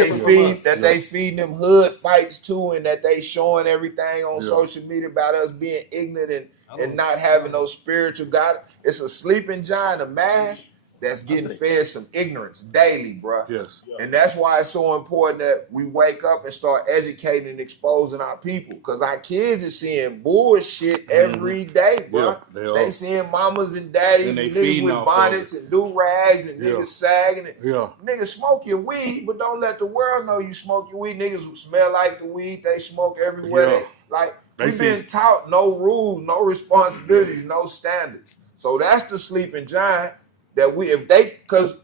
they feeding them hood fights to, and that they showing everything on social media about us being ignorant and not having no spiritual God. It's a sleeping giant, a mass that's getting fed some ignorance daily, bro. Yes. And that's why it's so important that we wake up and start educating and exposing our people. Because our kids are seeing bullshit every day, bro. Yeah, they seeing mamas and daddies and niggas with bonnets and do-rags and niggas sagging it. Yeah. Niggas smoke your weed, but don't let the world know you smoke your weed. Niggas smell like the weed they smoke everywhere. We've been taught no rules, no responsibilities, no standards. So that's the sleeping giant. That because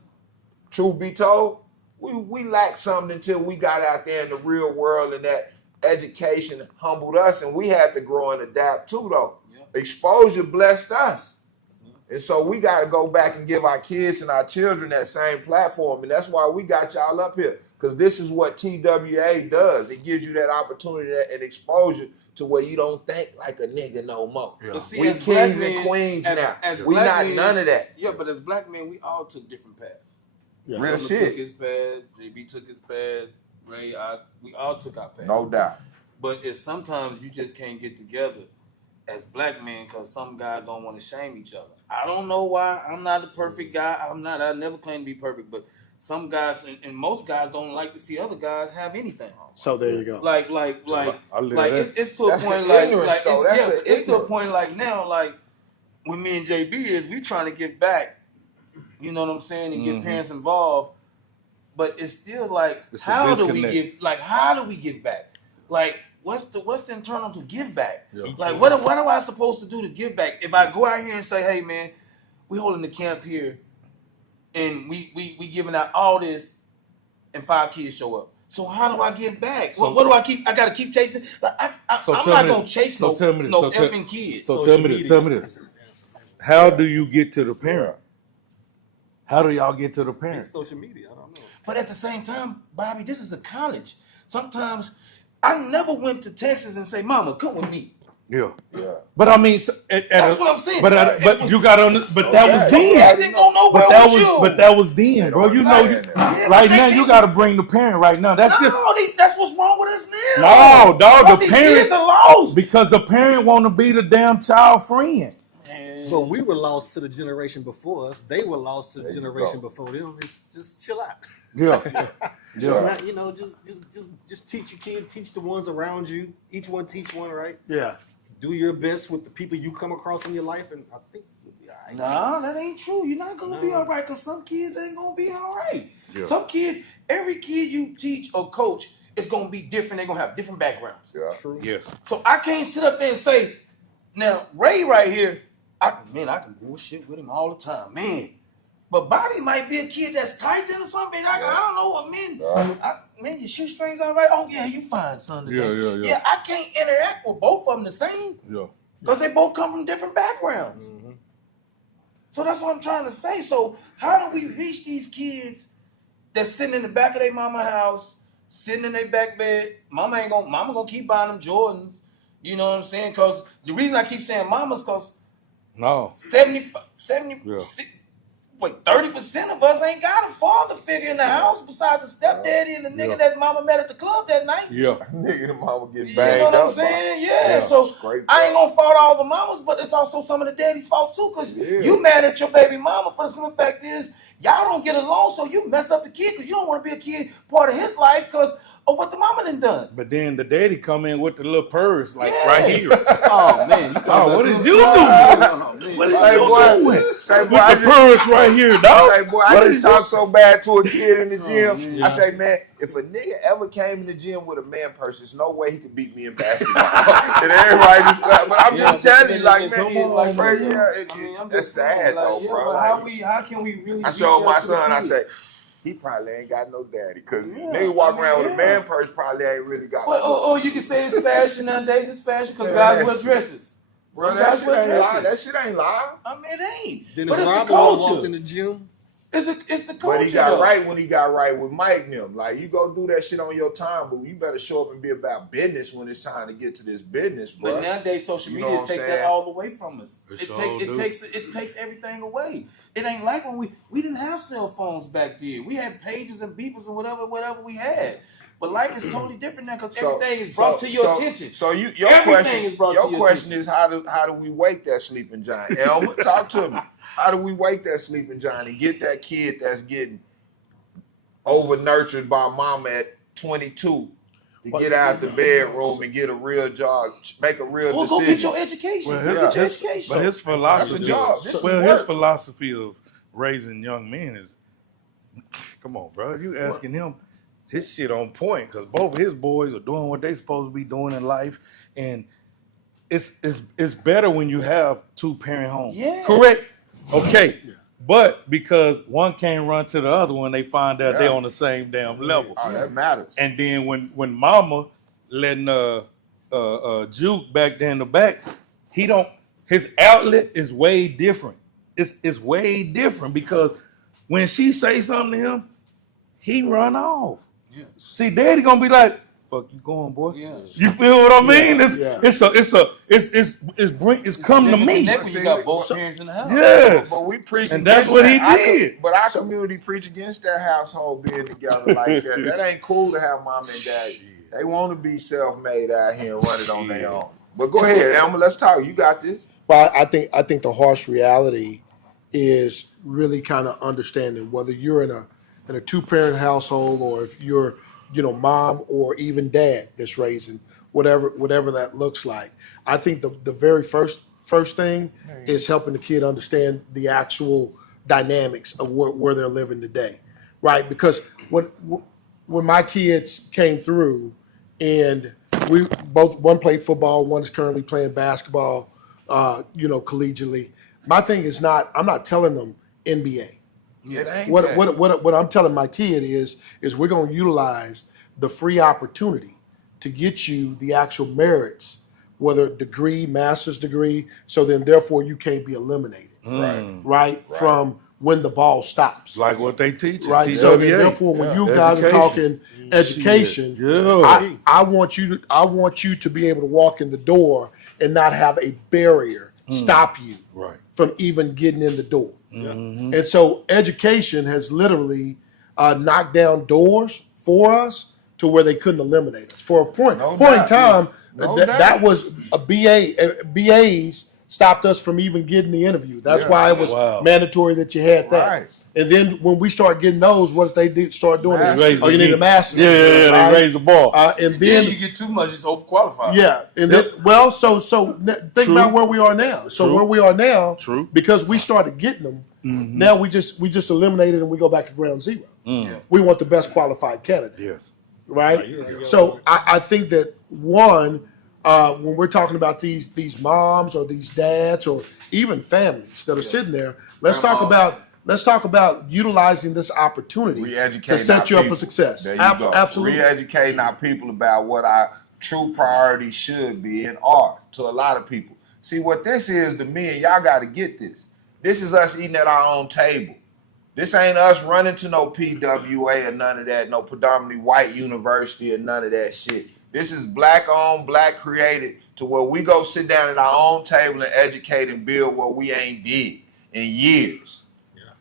truth be told, we lacked something until we got out there in the real world and that education humbled us and we had to grow and adapt too though. Yeah. Exposure blessed us. And so we got to go back and give our kids and our children that same platform. And that's why we got y'all up here. Because this is what TWA does. It gives you that opportunity and exposure to where you don't think like a nigga no more. Yeah. See, we kings and queens now. We not none of that. Yeah, but as black men, we all took different paths. Yeah. Real shit. Took his path. JB took his path. Ray, we all took our path. No doubt. But it's sometimes you just can't get together as black men because some guys don't want to shame each other. I don't know why. I'm not a perfect guy. I never claim to be perfect, but some guys and most guys don't like to see other guys have anything. So there you go. It's to a point it's to a point like now, like when me and JB is we trying to get back, you know what I'm saying, and get parents involved. But it's still like how do we give back? Like what's the internal to give back? Yeah. Like what am I supposed to do to give back? If I go out here and say, hey man, we holding the camp here and we giving out all this, and 5 kids show up. So how do I give back? So, what do I keep? I gotta keep chasing. Like, I'm not gonna chase no effing kids. So tell me this. How do you get to the parent? How do y'all get to the parent? Social media. I don't know. But at the same time, Bobby, this is a college. Sometimes I never went to Texas and say, "Mama, come with me." Yeah. But I mean, that's what I'm saying. But you got on. But that was then. I didn't go nowhere with you. But that was then, bro. You know, right now you got to bring the parent. Right now, that's that's what's wrong with us now. No, dog. The parents are lost because the parent want to be the damn child friend. But we were lost to the generation before us. They were lost to the generation before them. It's just chill out. Yeah. Just not, just teach your kid, teach the ones around you. Each one teach one, right? Yeah. Do your best with the people you come across in your life, and I think you'll be all right. Nah, that ain't true. You're not gonna be all right because some kids ain't gonna be all right. Yeah. Some kids, every kid you teach or coach is gonna be different. They're gonna have different backgrounds. Yeah. True. Yes. So I can't sit up there and say, now Ray right here, I can bullshit with him all the time, man. But Bobby might be a kid that's tight or something. I don't know what man, your shoestrings all right? Oh yeah, you fine, son. Today. Yeah, I can't interact with both of them the same. Yeah. Because they both come from different backgrounds. Mm-hmm. So that's what I'm trying to say. So how do we reach these kids that's sitting in the back of their mama house, sitting in their back bed? Mama gonna keep buying them Jordans. You know what I'm saying? Because the reason I keep saying mama's because 30% of us ain't got a father figure in the house besides a stepdaddy and the nigga that mama met at the club that night. Yeah. Nigga, the mama get banged. You know what I'm saying? Yeah. So I ain't gonna fault all the mamas, but it's also some of the daddy's fault too, because you mad at your baby mama. But the simple fact is, y'all don't get along, so you mess up the kid because you don't want to be a kid part of his life because of what the mama done. But then the daddy come in with the little purse, right here. Oh man, what is you doing? What is you doing? Say, boy, with the purse right here, dog. Say, boy, I just talk so bad to a kid in the gym. I say, man, if a nigga ever came in the gym with a man purse, there's no way he could beat me in basketball. And everybody just, but I'm just telling you, like, man, that's sad though, bro. How can we really? I showed my son. I say, he probably ain't got no daddy. Because nigga walk around with a man purse probably ain't really got no you can say it's fashion nowadays. It's fashion because guys wear dresses. Bro, that shit ain't live. That shit ain't live. I mean, it ain't. Then but it's the culture. Walked in the gym. It's the culture. But he got right when he got right with Mike and them. Like, you go do that shit on your time, but you better show up and be about business when it's time to get to this business, bro. But nowadays, social media take that all away from us. It takes everything away. It ain't like when we didn't have cell phones back then. We had pages and beepers and whatever we had. But life is totally different now because everything is brought to your attention. So your question is how do we wake that sleeping giant? Elmer, talk to me. How do we wake that sleeping giant and get that kid that's getting over nurtured by mama at 22 to get out the bedroom and get a real job, make a real decision? Go get your education. Get your education. But his philosophy of raising young men is, come on, bro. You asking him his shit on point because both of his boys are doing what they supposed to be doing in life, and it's better when you have 2-parent homes. Yeah. Correct. Okay, but because one can't run to the other when they find out they're on the same damn level. Oh, that matters. And then when mama letting Juke back there in the back, his outlet is way different. It's way different because when she say something to him, he run off. Yeah. See, daddy gonna be like, fuck you going, boy. Yeah. You feel what I mean? It's come to me. You got both parents in the house. Yes. But we preach, and that's what he did. But our community preach against their household being together like that. That ain't cool to have mom and dad. They want to be self-made out here and run it on their own. But go ahead, Elmer. Let's talk. You got this. Well, I think the harsh reality is really kind of understanding whether you're in a 2-parent household or if you're mom or even dad that's raising whatever that looks like. I think the very first thing is helping the kid understand the actual dynamics of where they're living today, right? Because when my kids came through and one played football, one is currently playing basketball, collegiately. My thing is I'm not telling them NBA. It ain't What I'm telling my kid is we're going to utilize the free opportunity to get you the actual merits, whether degree, master's degree, so then therefore you can't be eliminated, right? From when the ball stops. Like what they teach. Right. So then therefore when you guys are talking education, I want you to be able to walk in the door and not have a barrier stop you from even getting in the door. And so education has literally knocked down doors for us to where they couldn't eliminate us. For a point in time, that was a BAs stopped us from even getting the interview. That's why it was mandatory that you had that. Right. And then when we start getting those, what they did start doing is, you need a master's. They raise the bar. And then you get too much, it's overqualified. Yeah, and then so think about where we are now. So where we are now, because we started getting them, now we just eliminated and we go back to ground zero. We want the best qualified candidate. Yes. Right? So I think that when we're talking about these moms or these dads or even families that are sitting there, let's talk about utilizing this opportunity to set you up for success. Absolutely. Re-educating our people about what our true priorities should be and are to a lot of people. See, what this is to me, and y'all got to get this. This is us eating at our own table. This ain't us running to no PWA or none of that, no predominantly white university or none of that shit. This is black owned, black created, to where we go sit down at our own table and educate and build what we ain't did in years.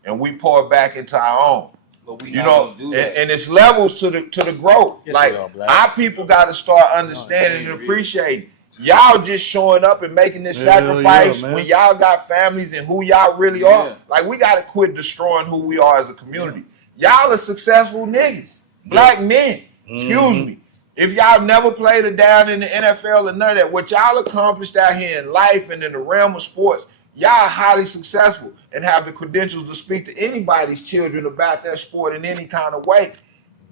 And we pour it back into our own. But we and it's levels to the growth. Yes, like our people got to start understanding and appreciating. Y'all just showing up and making this sacrifice when y'all got families and who y'all really are. Like, we got to quit destroying who we are as a community. Y'all are successful niggas, black men. Excuse me. If y'all never played it down in the NFL or none of that, what y'all accomplished out here in life and in the realm of sports, y'all are highly successful and have the credentials to speak to anybody's children about that sport in any kind of way.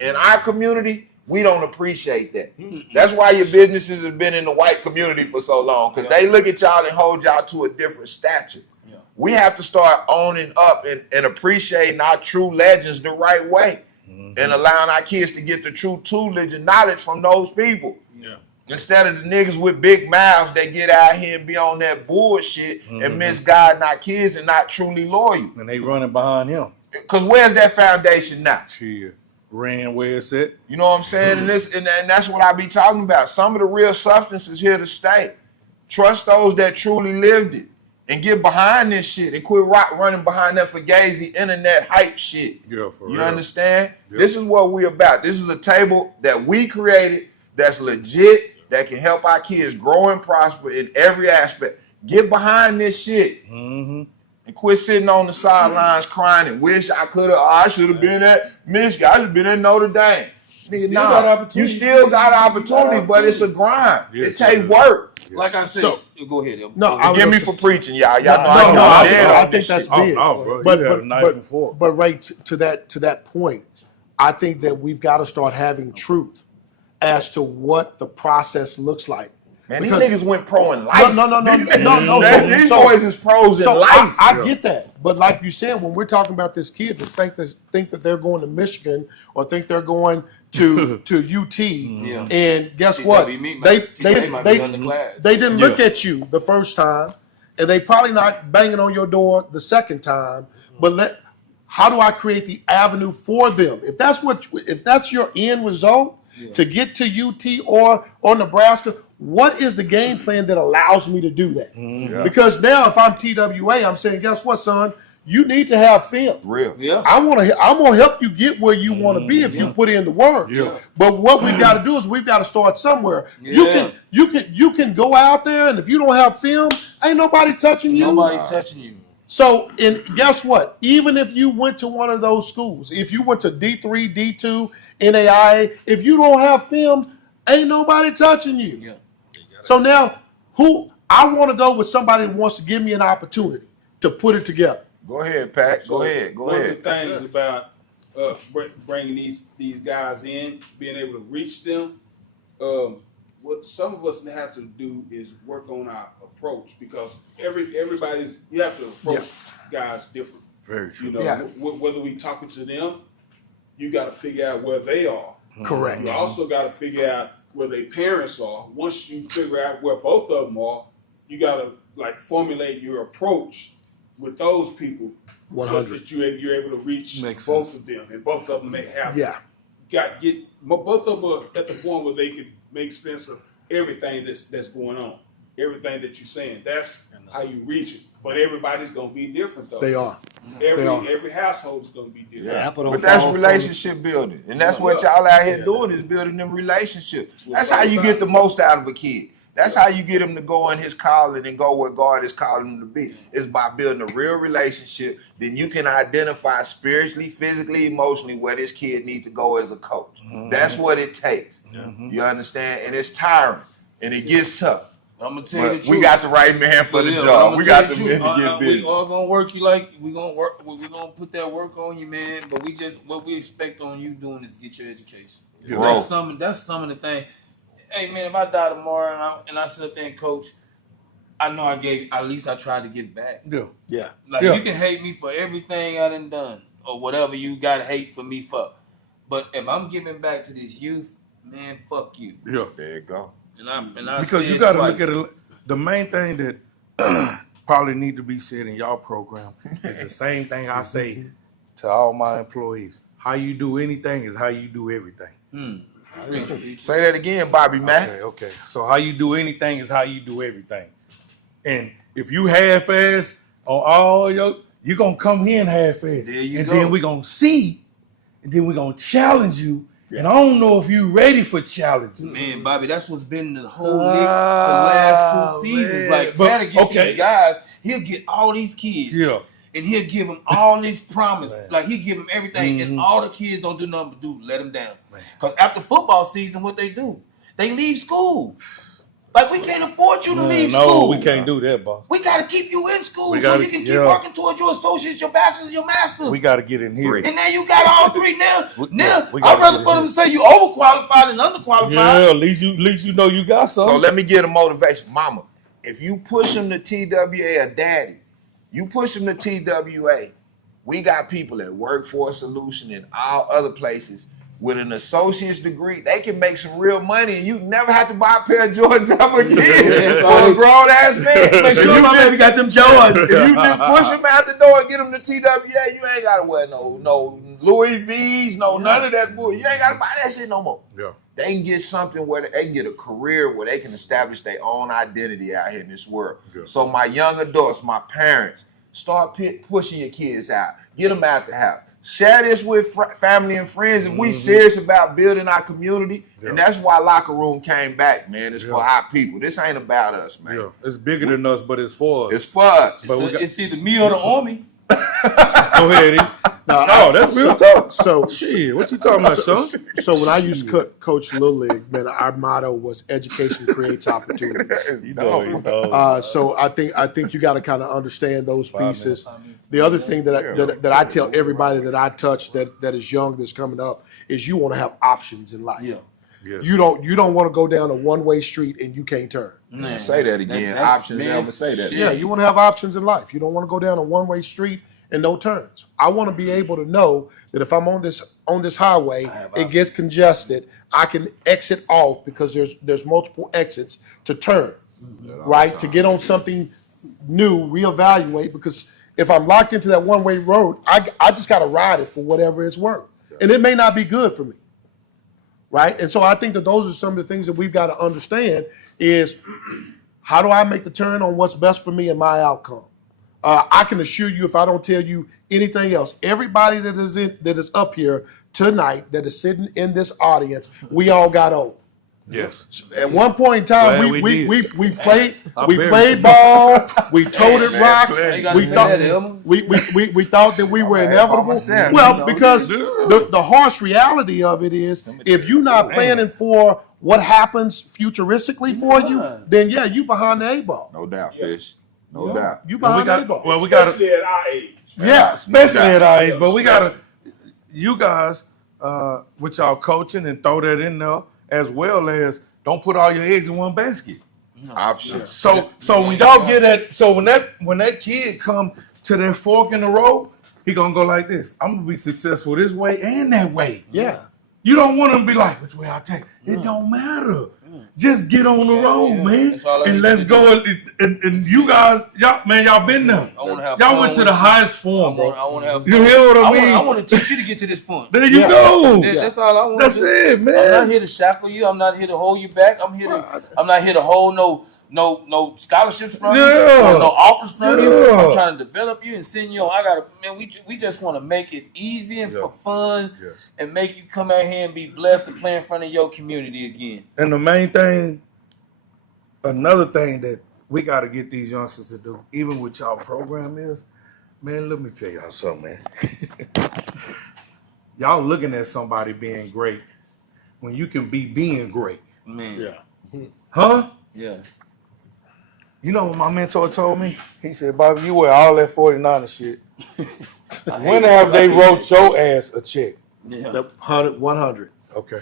In our community, we don't appreciate that. That's why your businesses have been in the white community for so long, because they look at y'all and hold y'all to a different stature. We have to start owning up and appreciating our true legends the right way and allowing our kids to get the true tutelage and knowledge from those people. Instead of the niggas with big mouths that get out here and be on that bullshit and misguiding our kids and not truly loyal. And they running behind him. Because where's that foundation now? Ran where it's at. You know what I'm saying? And that's what I be talking about. Some of the real substance is here to stay. Trust those that truly lived it. And get behind this shit and quit running behind that fugazi internet hype shit. Yeah, for real. You understand? Yep. This is what we about. This is a table that we created that's legit, that can help our kids grow and prosper in every aspect. Get behind this shit. And quit sitting on the sidelines crying and wish I could have. I should have been at Michigan. I should have been at Notre Dame. Nigga, you still got opportunity, but it's a grind. It takes work. Like I said, go ahead. Forgive me for preaching, y'all. Y'all know I think that's big. But right to that point, I think that we've got to start having truth as to what the process looks like. Man, these niggas went pro in life. No. These boys is pros in life. I get that. But like you said, when we're talking about this kid that think that they're going to Michigan or think they're going to UT, and guess what? They didn't look at you the first time, and they probably not banging on your door the second time. But how do I create the avenue for them? If that's your end result to get to UT or Nebraska, what is the game plan that allows me to do that? Because now if I'm TWA, I'm saying, guess what, son? You need to have film. Real. Yeah. I'm gonna help you get where you want to be if you put in the work. But what we've got to do is we've got to start somewhere. You can go out there, and if you don't have film, ain't nobody touching you. Nobody's touching you. So, and guess what? Even if you went to one of those schools, if you went to D3, D2, NAIA, if you don't have film, ain't nobody touching you. So now, I want to go with somebody who wants to give me an opportunity to put it together. Go ahead, Pat. Go ahead. One of the things about bringing these guys in, being able to reach them, what some of us have to do is work on our approach, because you have to approach guys different Very true. You know, whether we talking to them, you got to figure out where they are. Correct. You also got to figure out where their parents are. Once you figure out where both of them are, you got to like formulate your approach with those people, 100. so that you're able to reach both of them, and both of them may have both of them are at the point where they can make sense of everything that's going on, everything that you're saying. That's how you reach it. But everybody's gonna be different though. They are. Every household is gonna be different. Yeah. But that's relationship building, and that's what y'all out here doing is building them relationships. That's how you get the most out of a kid. That's how you get him to go in his calling and go where God is calling him to be. Is by building a real relationship. Then you can identify spiritually, physically, emotionally where this kid needs to go as a coach. That's what it takes. You understand? And it's tiring, and it gets tough. I'm gonna tell you the truth. We got the right man for the job. We got the men to get busy. We all gonna work you like we gonna work. We gonna put that work on you, man. But what we expect on you doing is get your education. That's some of the thing. Hey man, if I die tomorrow and I sit up there and coach, I know at least I tried to give back. Yeah. Like you can hate me for everything I done or whatever you got hate for me for, but if I'm giving back to this youth, man, fuck you. Yeah, there you go. And I because you got to look at it. The main thing that probably need to be said in y'all program is the same thing I say to all my employees. How you do anything is how you do everything. Say that again, Bobby, man. Okay. So how you do anything is how you do everything. And if you half-ass on all you're going to come here and half-ass. Then we're going to see, and then we're going to challenge you. And I don't know if you're ready for challenges. Man, Bobby, that's what's been the whole league the last 2 seasons. Like, gotta get these guys. He'll get all these kids. Yeah. And he'll give them all this promise. Like, he'll give them everything. And all the kids don't do nothing but let them down. Because after football season, what they do? They leave school. Like, we can't afford you to leave school. No, we can't do that, boss. We got to keep you in school so you can keep working towards your associates, your bachelors, your masters. We got to get in here. And now you got all three now. I'd rather for them to say you overqualified than underqualified. Yeah, at least you know you got something. So let me get a motivation. Mama, if you push them to TWA or daddy, you push them to TWA, we got people at Workforce Solution and all other places with an associate's degree. They can make some real money, and you never have to buy a pair of Jordans ever again for a grown ass man. Make sure my baby got them Jordans. If you just push them out the door and get them to TWA, you ain't gotta wear no Louis V's, none of that bull. You ain't gotta buy that shit no more. Yeah. They can get something where they can get a career where they can establish their own identity out here in this world. Yeah. So my young adults, my parents, start pushing your kids out. Get them out the house. Share this with family and friends if we serious about building our community. Yeah. And that's why Locker Room came back, man. It's for our people. This ain't about us, man. Yeah. It's bigger than us, but it's for us. It's for us. It's either me or the army. Go ahead, E. No, that's real talk. So, shit, what you talking about, son? So when I used to coach Little League, man, our motto was education creates opportunities. So I think you got to kind of understand those pieces. The other thing that I tell everybody that I touch that is young, that's coming up, is you want to have options in life. Yeah. Yes. You don't want to go down a one-way street and you can't turn. Man, say that again. Options. Never say that. Yeah, you want to have options in life. You don't want to go down a one-way street and no turns. I want to be able to know that if I'm on this highway, it gets congested, I can exit off because there's multiple exits to turn, right? To get on something new, reevaluate, because if I'm locked into that one-way road, I just got to ride it for whatever it's worth. And it may not be good for me, right? And so I think that those are some of the things that we've got to understand is how do I make the turn on what's best for me and my outcome? I can assure you, if I don't tell you anything else, everybody that is up here tonight, that is sitting in this audience, we all got old. Yes. At one point in time, we played ball, we toted rocks, we thought that we were inevitable. Well, because the harsh reality of it is, if you're not planning for what happens futuristically for you, then you behind the 8 ball. No doubt, Fish. No doubt. You behind the 8 ball. Well, we got especially at our age. Yeah, especially at our age. But we got you guys, with y'all coaching and throw that in there, as well as don't put all your eggs in one basket. Options. So when y'all get that, so when that kid come to that fork in the road, he gonna go like this. I'm gonna be successful this way and that way. Yeah. You don't want him to be like, which way I take? It don't matter. Just get on the road, man, and let's go. And you guys, y'all been there. Y'all went to the highest form, bro. I want to have fun. You hear what I mean? I want to teach you to get to this point. There you go. That's all I want. That's it, man. I'm not here to shackle you. I'm not here to hold you back. I'm not here to hold no scholarships from you, or no offers from you. I'm trying to develop you and send you on. We just want to make it easy and for fun and make you come out here and be blessed to play in front of your community again. And the main thing, another thing that we got to get these youngsters to do, even with y'all program is, man, let me tell y'all something, man. Y'all looking at somebody being great when you can be being great. Man. Yeah. Huh? Yeah. You know what my mentor told me? He said, Bobby, you wear all that 49 shit. When have they wrote your ass a check? Yeah. The 100. Okay.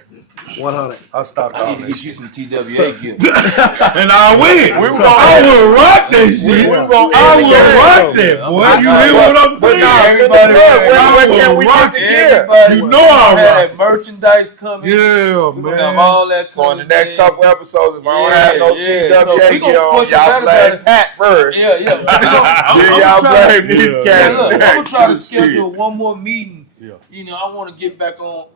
100. I'll stop I need to get you some TWA gifts. And I win. I will rock that shit. I will rock that, boy. You hear what I'm saying? Where can we get the gear? You know I have that merchandise coming. Yeah, we man. Gonna have all that so in the next couple episodes, if I don't have no TWA so gear on, y'all blame Pat first. Yeah. Y'all blame these cats. I'm gonna try to schedule one more meeting. Yeah. You know, I want to get back on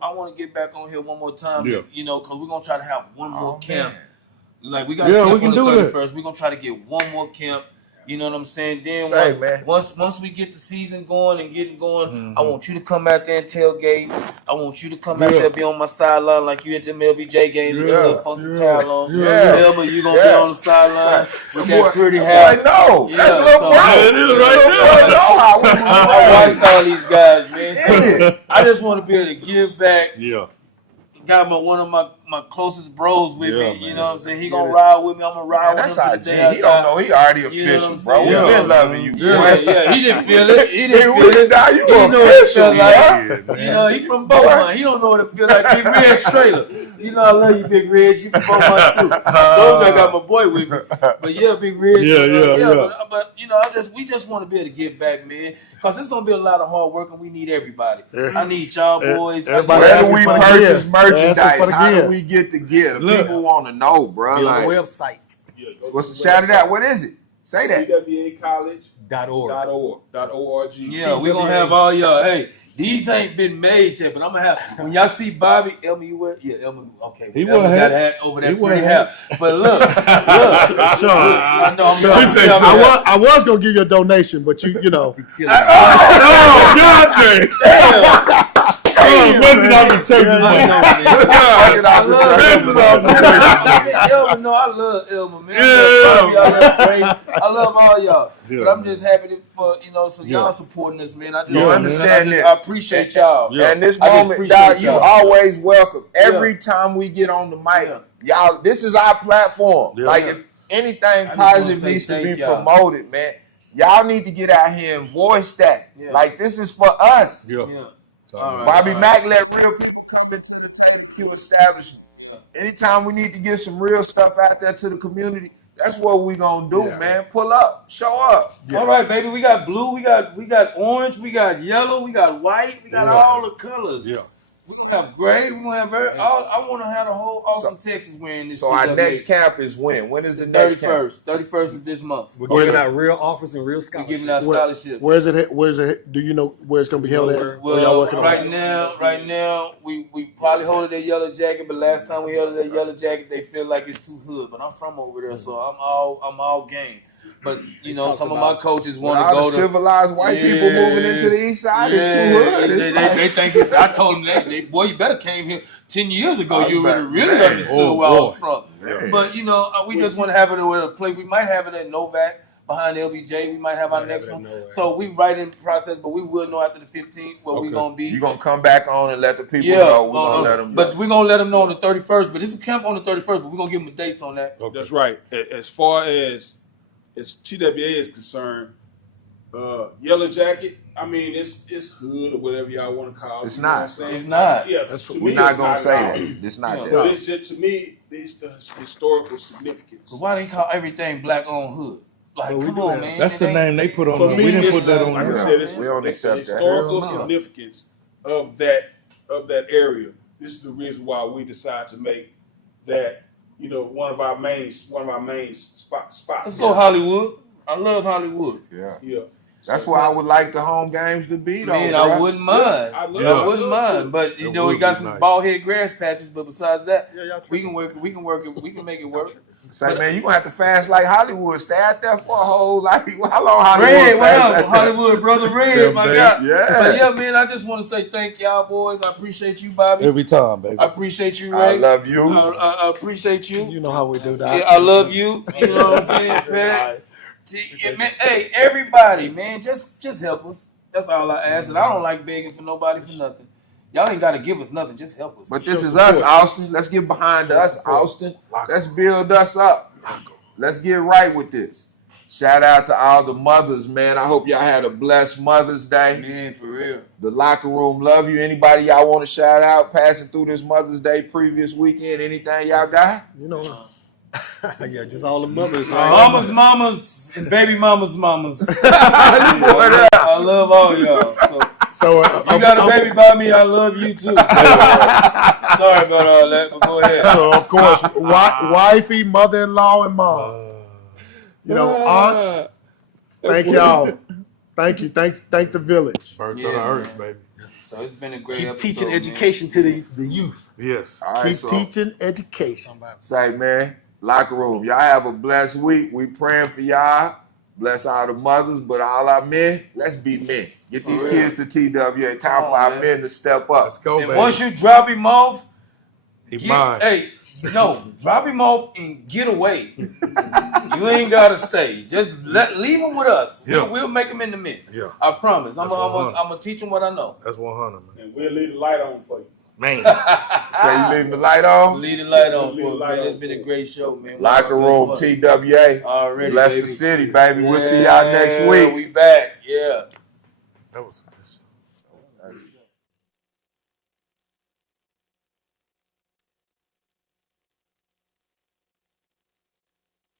here one more time. Yeah. You know, because we're gonna try to have one more camp. Like we got a camp on the 31st. We're gonna try to get one more camp. You know what I'm saying? Then once we get the season going and getting going, I want you to come out there and tailgate. I want you to come out there and be on my sideline like you at the LBJ games with your little funky towel on. Elma, you gonna be on the sideline with that pretty hair. No, that's a little bro. It is right there. I watched all these guys, man. So I just want to be able to give back. Yeah. Got one of my closest bros with me. You know what I'm saying? He gonna ride with me. I'm gonna ride with him. That's our G. He don't know. He already official, bro. We've been loving you. Yeah. He didn't feel it. He didn't feel it. Now you official, you know, he from Beaumont. He don't know what it feel like. Big Red's trailer. You know, I love you, Big Red. You from Beaumont too. Told you I got my boy with me. But yeah, Big Red. Yeah. But you know, we just want to be able to give back, man. Because it's gonna be a lot of hard work, and we need everybody. I need y'all boys. Where do we purchase merchandise? How do we get the gear? The people want to know, bro. Like, website. Shout it out. What is it? Say that. TWAcollege.org. Yeah, we're gonna have all y'all. Hey, these ain't been made yet, but I'm gonna have when y'all see Bobby, Elma, you wear? Yeah, Elma. Okay, he Elma got a hat over that pretty hat. But look, Sean, I know I was gonna give you a donation, but you know. Oh, God dang. Messing up the turkey. Elma, no, I love Elma, man. I love all y'all. But I'm just happy for so y'all supporting us, man. I just understand this. I appreciate y'all. And this moment, dog, you always welcome. Every time we get on the mic, y'all, this is our platform. Like if anything positive needs to be promoted, man, y'all need to get out here and voice that. Like this is for us. Bobby Mack let real people come into the TQ establishment. Anytime we need to get some real stuff out there to the community, that's what we gonna do, man. Pull up, show up. All right, baby. We got blue, we got orange, we got yellow, we got white, we got all the colors. Yeah. We're gonna have gray, we're gonna have I wanna have the whole Austin, Texas wearing this. So our next camp is when? When is the next camp? 31st of this month. We're giving out real offers and real scholarships. We're giving out scholarships. Where's it? Do you know where it's gonna be held at? Well, right now, we probably hold it at Yellow Jacket, but last time we held it at Yellow Jacket, they feel like it's too hood. But I'm from over there, so I'm all game. But some of my coaches want to go to civilized white people moving into the east side. It's too hood. They think I told them, boy, you better came here 10 years ago. You really understood where I was from. Man. But we just want to have it at a place. We might have it at Novak behind LBJ. We might have our next one. So we right in the process, but we will know after the 15th where we're gonna be. You're gonna come back on and let the people know. We're gonna let them. But we're gonna let them know on the 31st. But it's a camp on the 31st. But we're gonna give them the dates on that. Okay. That's right. As far as TWA is concerned, Yellow Jacket, I mean, it's hood or whatever y'all want to call it. It's not. It's not. Yeah, we're not going to say that. It's not that. But it's just, to me, it's the historical significance. But why do they call everything black on hood? Like, come on, man. That's the name they put on For there. me, We didn't it's put that on like there. I said, it's We don't the accept that. historical Hell no. significance of that area. This is the reason why we decided to make that, one of our main spots. Let's go Hollywood. I love Hollywood. Yeah. That's why I would like the home games to be, though. Man, bruh. I wouldn't mind. I I love wouldn't mind. too. But It we would got be some nice. bald head grass patches. But besides that, Yeah, y'all we can work it. We can make it work. Say, man, you gonna have to fast like Hollywood. Stay out there for a whole how long Hollywood? Red, what fast up, like that? Hollywood brother Red, 7 my days. God. Yeah. But yeah, man, I just want to say thank y'all, boys. I appreciate you, Bobby. Every time, baby. I appreciate you, I Ray. love you. I appreciate you. You know how we do that. Yeah, I love you. You know what I'm saying, Pat? Yeah, man, hey, everybody, man, just help us. That's all I ask. And I don't like begging for nobody for nothing. Y'all ain't got to give us nothing. Just help us. But this is us, Austin. Let's get behind us, Austin. Let's build us up. Let's get right with this. Shout out to all the mothers, man. I hope y'all had a blessed Mother's Day. Man, for real. The locker room love you. Anybody y'all want to shout out passing through this Mother's Day previous weekend? Anything y'all got? You know, Yeah, just all the mothers. Mamas, and baby mamas. I love all y'all. So you got a baby by me, I love you too. Sorry about all that, but go ahead. so of course, wifey, mother-in-law, and mom. Aunts. Thank y'all. Thank you. Thank the village. Birth Yeah, of the man. earth, baby. So it's been a great Keep episode, teaching man. education to the youth. Yes. All right, Keep so teaching education. say, man, locker room. Y'all have a blessed week. We praying for y'all. Bless all the mothers, but all our men, let's be men. Get these real. kids to TWA. Time Come for on, our man. men to step up. Let's go, And baby. once you drop him off, He mine. hey, no, drop him off and get away. You ain't gotta stay. Just leave him with us. Yeah. We'll make him in the mid. Yeah. I promise. I'm That's 100. gonna teach him what I know. That's 100, man. And we'll leave the light on for you. Man. Say you leaving the light on? Leave the light on Leave for the us, light man. on It's been a for great show, man. Locker room, TWA. Already, Bless baby. the city, baby. We'll see y'all next week. We back.